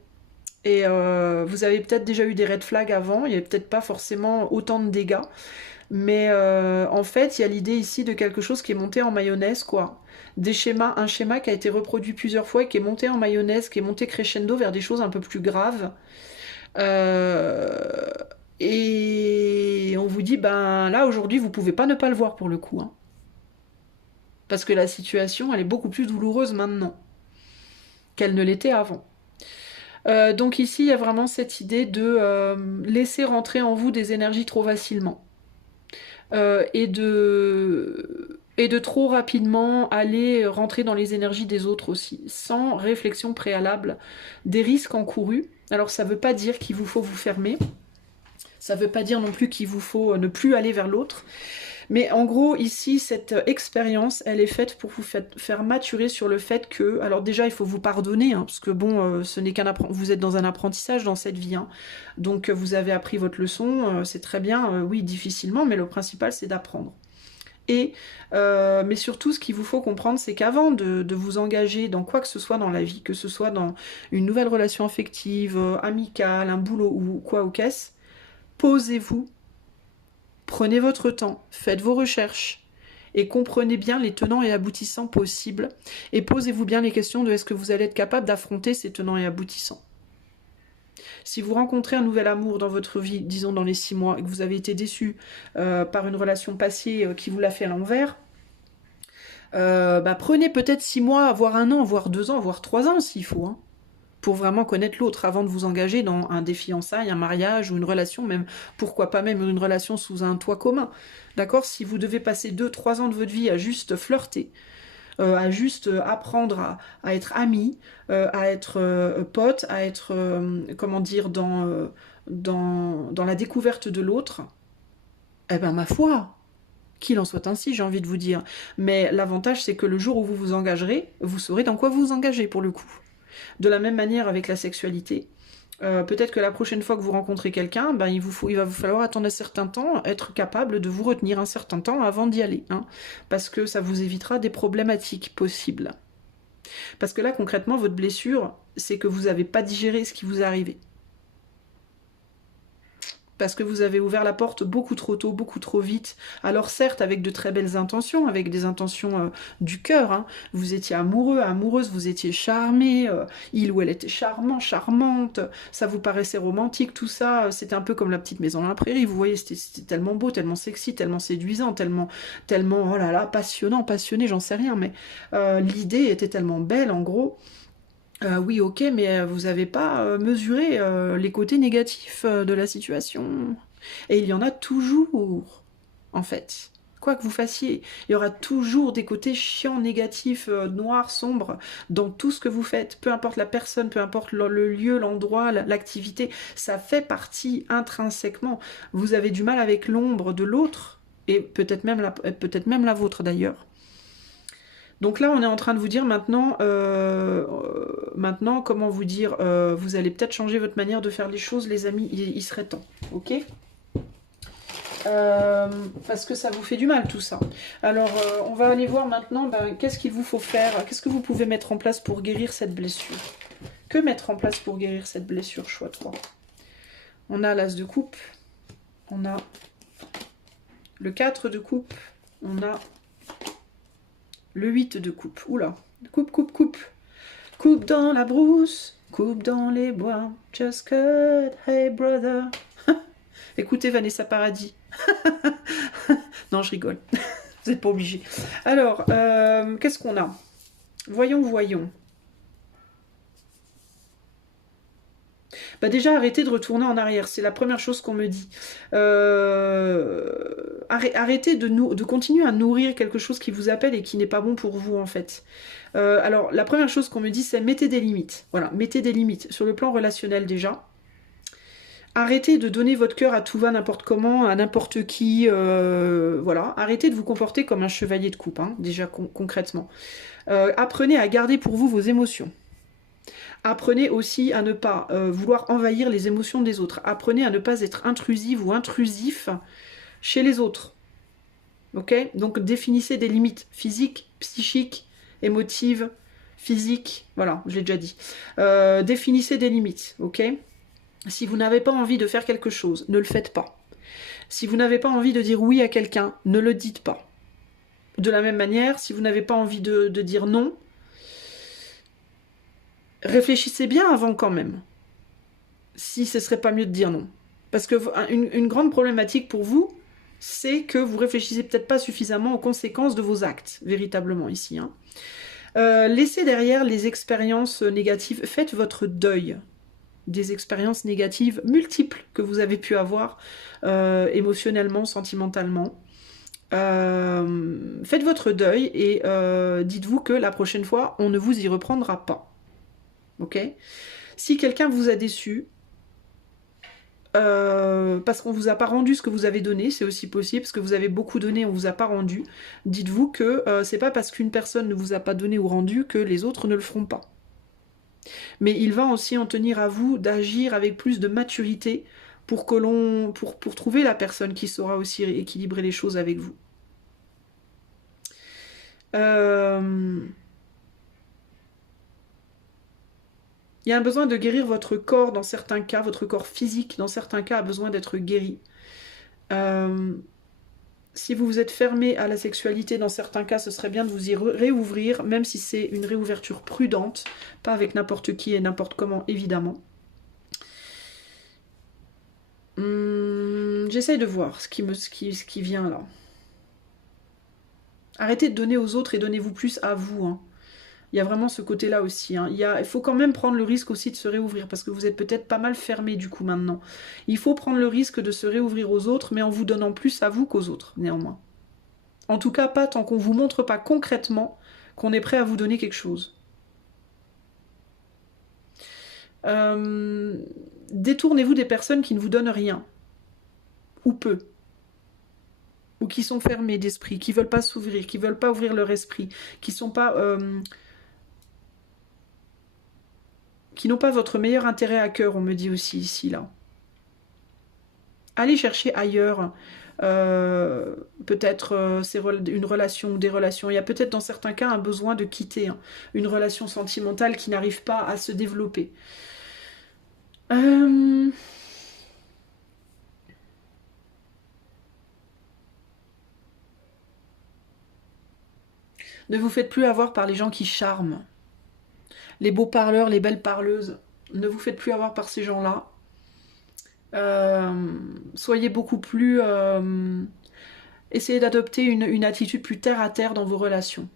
Et vous avez peut-être déjà eu des red flags avant, il n'y avait peut-être pas forcément autant de dégâts. Mais en fait, il y a l'idée ici de quelque chose qui est monté en mayonnaise, quoi. Un schéma qui a été reproduit plusieurs fois et qui est monté en mayonnaise, qui est monté crescendo vers des choses un peu plus graves. Et on vous dit, là aujourd'hui, vous pouvez pas ne pas le voir pour le coup. Hein. Parce que la situation, elle est beaucoup plus douloureuse maintenant qu'elle ne l'était avant. Donc ici, il y a vraiment cette idée de laisser rentrer en vous des énergies trop facilement. Et de Et de trop rapidement aller rentrer dans les énergies des autres aussi, sans réflexion préalable des risques encourus. Alors ça ne veut pas dire qu'il vous faut vous fermer, ça ne veut pas dire non plus qu'il vous faut ne plus aller vers l'autre, mais en gros ici cette expérience elle est faite pour vous faire maturer sur le fait que, alors déjà il faut vous pardonner, hein, parce que bon ce n'est vous êtes dans un apprentissage dans cette vie, hein, donc vous avez appris votre leçon, c'est très bien, oui difficilement, mais le principal c'est d'apprendre. Et, mais surtout, ce qu'il vous faut comprendre, c'est qu'avant de vous engager dans quoi que ce soit dans la vie, que ce soit dans une nouvelle relation affective, amicale, un boulot ou quoi ou qu'est-ce, posez-vous, prenez votre temps, faites vos recherches et comprenez bien les tenants et aboutissants possibles et posez-vous bien les questions de est-ce que vous allez être capable d'affronter ces tenants et aboutissants. Si vous rencontrez un nouvel amour dans votre vie, disons dans les 6 mois, et que vous avez été déçu par une relation passée qui vous l'a fait à l'envers, prenez peut-être 6 mois, voire 1 an, voire 2 ans, voire 3 ans s'il faut, hein, pour vraiment connaître l'autre avant de vous engager dans un des fiançailles, un mariage ou une relation, même pourquoi pas même une relation sous un toit commun. D'accord? Si vous devez passer 2-3 ans de votre vie à juste flirter, à juste apprendre à être ami, à être pote, à être, comment dire, dans la découverte de l'autre, eh ben ma foi, qu'il en soit ainsi, j'ai envie de vous dire. Mais l'avantage, c'est que le jour où vous vous engagerez, vous saurez dans quoi vous vous engagez, pour le coup. De la même manière avec la sexualité. Peut-être que la prochaine fois que vous rencontrez quelqu'un, il va vous falloir attendre un certain temps, être capable de vous retenir un certain temps avant d'y aller, hein, parce que ça vous évitera des problématiques possibles. Parce que là, concrètement, votre blessure, c'est que vous n'avez pas digéré ce qui vous est arrivé. Parce que vous avez ouvert la porte beaucoup trop tôt, beaucoup trop vite. Alors certes, avec de très belles intentions, avec des intentions du cœur. Hein. Vous étiez amoureux, amoureuse, vous étiez charmé, il ou elle était charmant, charmante, ça vous paraissait romantique, tout ça. C'était un peu comme la petite maison dans la prairie, vous voyez, c'était tellement beau, tellement sexy, tellement séduisant, tellement, oh là là, passionnant, passionné, j'en sais rien, mais l'idée était tellement belle, en gros. Oui, ok, mais vous n'avez pas mesuré les côtés négatifs de la situation. Et il y en a toujours, en fait. Quoi que vous fassiez, il y aura toujours des côtés chiants, négatifs, noirs, sombres, dans tout ce que vous faites. Peu importe la personne, peu importe le lieu, l'endroit, l'activité, ça fait partie intrinsèquement. Vous avez du mal avec l'ombre de l'autre, et peut-être même la vôtre d'ailleurs. Donc là, on est en train de vous dire maintenant, comment vous dire, vous allez peut-être changer votre manière de faire les choses, les amis, il serait temps, ok? Parce que ça vous fait du mal tout ça. Alors, on va aller voir maintenant, qu'est-ce qu'il vous faut faire, qu'est-ce que vous pouvez mettre en place pour guérir cette blessure? Que mettre en place pour guérir cette blessure, choix 3? On a l'as de coupe, on a le 4 de coupe, on a le 8 de coupe. Oula. Coupe, coupe, coupe. Coupe dans la brousse. Coupe dans les bois. Just cut, hey brother. Écoutez Vanessa Paradis. Non, je rigole. Vous n'êtes pas obligés. Alors, qu'est-ce qu'on a? Voyons, voyons. Déjà, arrêtez de retourner en arrière. C'est la première chose qu'on me dit. Arrêtez de continuer à nourrir quelque chose qui vous appelle et qui n'est pas bon pour vous, en fait. Alors, la première chose qu'on me dit, c'est mettez des limites. Voilà, mettez des limites. Sur le plan relationnel, déjà. Arrêtez de donner votre cœur à tout va, n'importe comment, à n'importe qui. Voilà. Arrêtez de vous comporter comme un chevalier de coupe, hein, déjà concrètement. Apprenez à garder pour vous vos émotions. Apprenez aussi à ne pas vouloir envahir les émotions des autres. Apprenez à ne pas être intrusive ou intrusif chez les autres. Ok? Donc définissez des limites physiques, psychiques, émotives, physiques. Voilà, je l'ai déjà dit. Définissez des limites. Ok? Si vous n'avez pas envie de faire quelque chose, ne le faites pas. Si vous n'avez pas envie de dire oui à quelqu'un, ne le dites pas. De la même manière, si vous n'avez pas envie de dire non, réfléchissez bien avant quand même, si ce serait pas mieux de dire non. Parce que une grande problématique pour vous, c'est que vous réfléchissez peut-être pas suffisamment aux conséquences de vos actes, véritablement ici. Hein. Laissez derrière les expériences négatives, faites votre deuil des expériences négatives multiples que vous avez pu avoir émotionnellement, sentimentalement. Faites votre deuil et dites-vous que la prochaine fois, on ne vous y reprendra pas. Ok? Si quelqu'un vous a déçu, parce qu'on vous a pas rendu ce que vous avez donné, c'est aussi possible, parce que vous avez beaucoup donné, on vous a pas rendu, dites-vous que c'est pas parce qu'une personne ne vous a pas donné ou rendu que les autres ne le feront pas. Mais il va aussi en tenir à vous d'agir avec plus de maturité pour trouver la personne qui saura aussi équilibrer les choses avec vous. Il y a un besoin de guérir votre corps dans certains cas, votre corps physique dans certains cas a besoin d'être guéri. Si vous vous êtes fermé à la sexualité dans certains cas, ce serait bien de vous y réouvrir, même si c'est une réouverture prudente, pas avec n'importe qui et n'importe comment, évidemment. J'essaye de voir ce qui vient là. Arrêtez de donner aux autres et donnez-vous plus à vous. Hein. Il y a vraiment ce côté-là aussi. Hein. Il faut quand même prendre le risque aussi de se réouvrir, parce que vous êtes peut-être pas mal fermé du coup maintenant. Il faut prendre le risque de se réouvrir aux autres, mais en vous donnant plus à vous qu'aux autres, néanmoins. En tout cas, pas tant qu'on ne vous montre pas concrètement qu'on est prêt à vous donner quelque chose. Détournez-vous des personnes qui ne vous donnent rien, ou peu, ou qui sont fermées d'esprit, qui ne veulent pas s'ouvrir, qui ne veulent pas ouvrir leur esprit, qui sont pas... qui n'ont pas votre meilleur intérêt à cœur, on me dit aussi ici, là. Allez chercher ailleurs, peut-être une relation ou des relations. Il y a peut-être dans certains cas un besoin de quitter une relation sentimentale qui n'arrive pas à se développer. Ne vous faites plus avoir par les gens qui charment. Les beaux parleurs, les belles parleuses. Ne vous faites plus avoir par ces gens-là. Soyez beaucoup plus... essayez d'adopter une attitude plus terre à terre dans vos relations.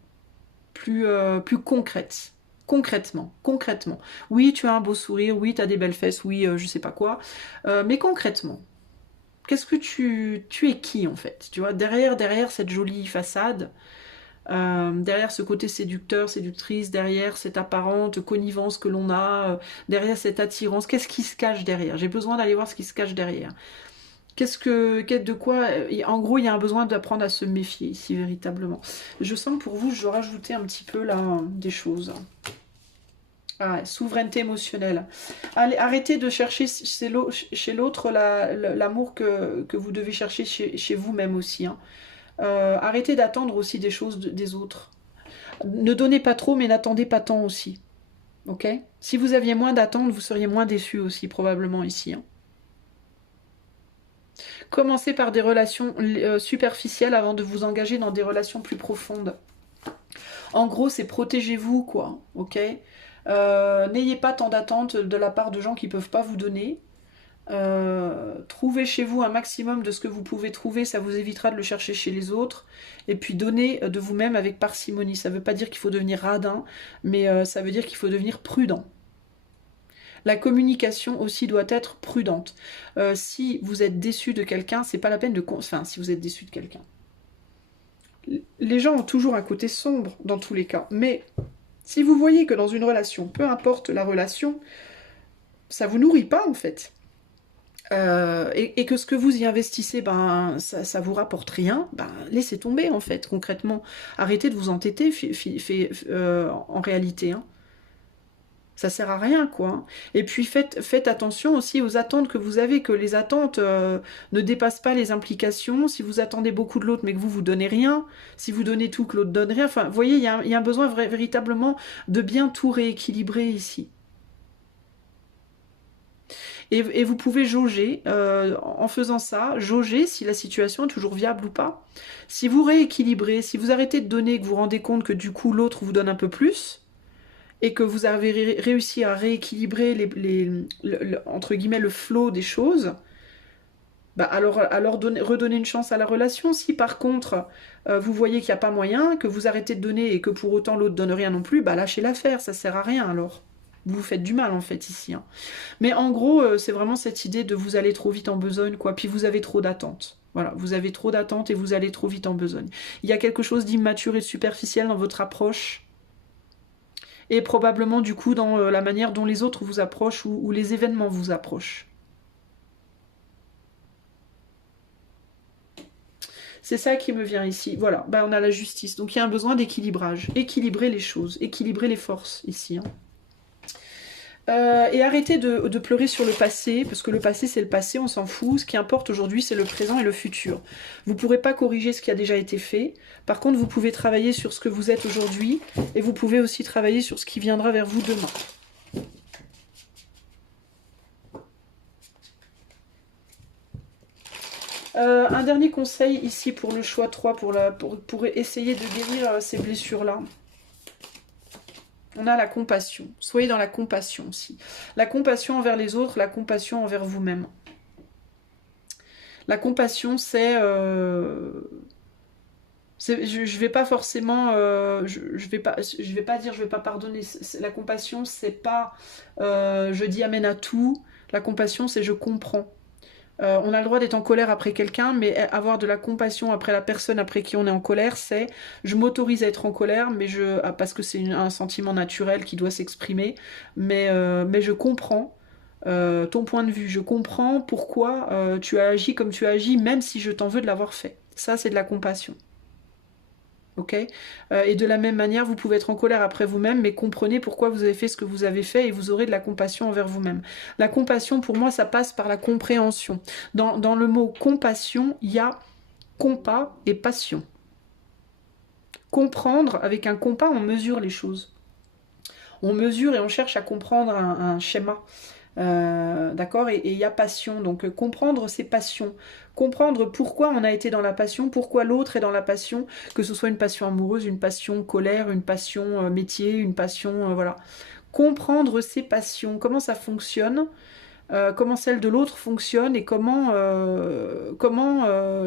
Plus concrète. Concrètement. Oui, tu as un beau sourire, oui, tu as des belles fesses, oui, je sais pas quoi. Mais concrètement. Qu'est-ce que tu es qui, en fait? Tu vois, derrière cette jolie façade, derrière ce côté séducteur, séductrice, derrière cette apparente connivence que l'on a, derrière cette attirance, qu'est-ce qui se cache derrière? J'ai besoin d'aller voir ce qui se cache derrière. En gros, il y a un besoin d'apprendre à se méfier ici, véritablement. Je sens que pour vous, je dois rajouter un petit peu là, des choses. Ah, souveraineté émotionnelle. Allez, arrêtez de chercher chez l'autre l'amour que vous devez chercher chez vous-même aussi. Hein. Arrêtez d'attendre aussi des choses des autres. Ne donnez pas trop, mais n'attendez pas tant aussi. Ok? Si vous aviez moins d'attentes, vous seriez moins déçus aussi, probablement ici. Hein. Commencez par des relations superficielles avant de vous engager dans des relations plus profondes. En gros, c'est protégez-vous, quoi. Ok? N'ayez pas tant d'attentes de la part de gens qui ne peuvent pas vous donner. Trouvez chez vous un maximum de ce que vous pouvez trouver, ça vous évitera de le chercher chez les autres. Et puis donnez de vous-même avec parcimonie. Ça ne veut pas dire qu'il faut devenir radin, mais ça veut dire qu'il faut devenir prudent. La communication aussi doit être prudente. Si vous êtes déçu de quelqu'un, c'est pas la peine de... Enfin, si vous êtes déçu de quelqu'un. Les gens ont toujours un côté sombre dans tous les cas. Mais si vous voyez que dans une relation, peu importe la relation, ça vous nourrit pas en fait. Et que ce que vous y investissez, ça vous rapporte rien, laissez tomber en fait, concrètement. Arrêtez de vous entêter en réalité. Hein. Ça sert à rien, quoi. Et puis faites attention aussi aux attentes que vous avez, que les attentes ne dépassent pas les implications. Si vous attendez beaucoup de l'autre, mais que vous donnez rien, si vous donnez tout, que l'autre donne rien, enfin, vous voyez, il y a un besoin véritablement de bien tout rééquilibrer ici. Et vous pouvez jauger, en faisant ça, jauger si la situation est toujours viable ou pas. Si vous rééquilibrez, si vous arrêtez de donner et que vous vous rendez compte que du coup l'autre vous donne un peu plus, et que vous avez réussi à rééquilibrer entre guillemets le flow des choses, alors redonnez une chance à la relation. Si par contre vous voyez qu'il n'y a pas moyen, que vous arrêtez de donner et que pour autant l'autre donne rien non plus, lâchez l'affaire, ça sert à rien alors. Vous vous faites du mal en fait ici. Hein. Mais en gros, c'est vraiment cette idée de vous aller trop vite en besogne, quoi. Puis vous avez trop d'attentes. Voilà, vous avez trop d'attentes et vous allez trop vite en besogne. Il y a quelque chose d'immature et de superficiel dans votre approche. Et probablement du coup dans la manière dont les autres vous approchent ou les événements vous approchent. C'est ça qui me vient ici. Voilà, ben, on a la justice. Donc il y a un besoin d'équilibrage. Équilibrer les choses, équilibrer les forces ici. Hein. Et arrêtez de pleurer sur le passé, parce que le passé c'est le passé, on s'en fout. Ce qui importe aujourd'hui c'est le présent et le futur. Vous ne pourrez pas corriger ce qui a déjà été fait. Par contre vous pouvez travailler sur ce que vous êtes aujourd'hui, et vous pouvez aussi travailler sur ce qui viendra vers vous demain. Un dernier conseil ici pour le choix 3, pour essayer de guérir ces blessures-là. On a la compassion. Soyez dans la compassion aussi. La compassion envers les autres, la compassion envers vous-même. La compassion, c'est... je vais pas forcément... je vais pas dire je vais pas pardonner. La compassion, c'est pas... je dis amen à tout. La compassion, c'est je comprends. On a le droit d'être en colère après quelqu'un, mais avoir de la compassion après la personne après qui on est en colère, c'est je m'autorise à être en colère, mais parce que c'est un sentiment naturel qui doit s'exprimer, mais je comprends ton point de vue, je comprends pourquoi tu as agi comme tu as agi, même si je t'en veux de l'avoir fait. Ça, c'est de la compassion. Ok, et de la même manière, vous pouvez être en colère après vous-même, mais comprenez pourquoi vous avez fait ce que vous avez fait et vous aurez de la compassion envers vous-même. La compassion, pour moi, ça passe par la compréhension. Dans le mot compassion, il y a compas et passion. Comprendre, avec un compas, on mesure les choses. On mesure et on cherche à comprendre un schéma. D'accord, et il y a passion, donc comprendre ses passions, comprendre pourquoi on a été dans la passion, pourquoi l'autre est dans la passion, que ce soit une passion amoureuse, une passion colère, une passion métier, une passion, voilà. Comprendre ses passions, comment ça fonctionne, comment celle de l'autre fonctionne et comment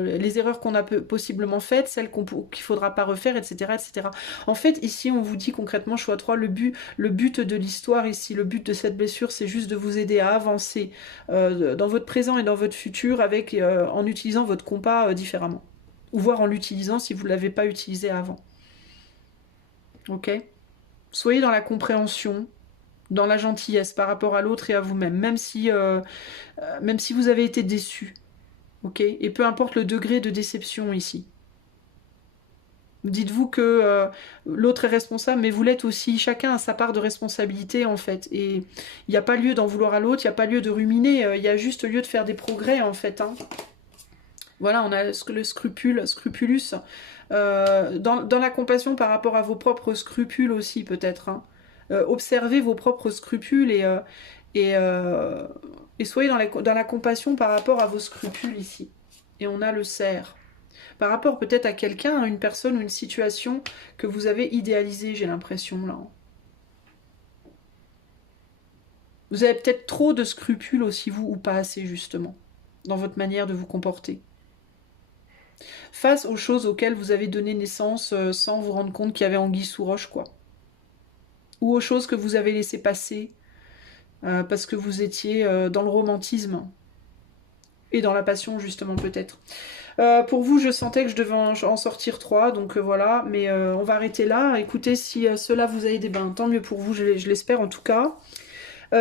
les erreurs qu'on a possiblement faites, celles qu'il faudra pas refaire, etc., etc. En fait, ici, on vous dit concrètement, choix 3, le but de l'histoire ici, le but de cette blessure, c'est juste de vous aider à avancer dans votre présent et dans votre futur en utilisant votre compas différemment. Ou voire en l'utilisant si vous ne l'avez pas utilisé avant. Ok ? Soyez dans la compréhension, dans la gentillesse par rapport à l'autre et à vous-même, même si vous avez été déçu, ok ? Et peu importe le degré de déception ici. Dites-vous que l'autre est responsable, mais vous l'êtes aussi. Chacun a sa part de responsabilité, en fait. Et il n'y a pas lieu d'en vouloir à l'autre, il n'y a pas lieu de ruminer, il y a juste lieu de faire des progrès, en fait. Hein. Voilà, on a le scrupulus. Dans la compassion par rapport à vos propres scrupules aussi, peut-être. Hein. Observez vos propres scrupules et soyez dans la compassion par rapport à vos scrupules ici. Et on a le cerf. Par rapport peut-être à quelqu'un, à une personne ou une situation que vous avez idéalisée, j'ai l'impression là. Vous avez peut-être trop de scrupules aussi, vous, ou pas assez justement, dans votre manière de vous comporter. Face aux choses auxquelles vous avez donné naissance sans vous rendre compte qu'il y avait anguille sous roche, quoi. Ou aux choses que vous avez laissées passer parce que vous étiez dans le romantisme et dans la passion justement peut-être. Pour vous, je sentais que je devais en sortir 3, donc voilà, mais on va arrêter là. Écoutez, si cela vous a aidé, ben, tant mieux pour vous, je l'espère en tout cas.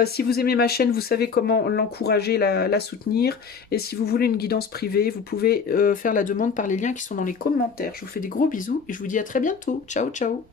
Si vous aimez ma chaîne, vous savez comment l'encourager, la soutenir. Et si vous voulez une guidance privée, vous pouvez faire la demande par les liens qui sont dans les commentaires. Je vous fais des gros bisous et je vous dis à très bientôt. Ciao, ciao.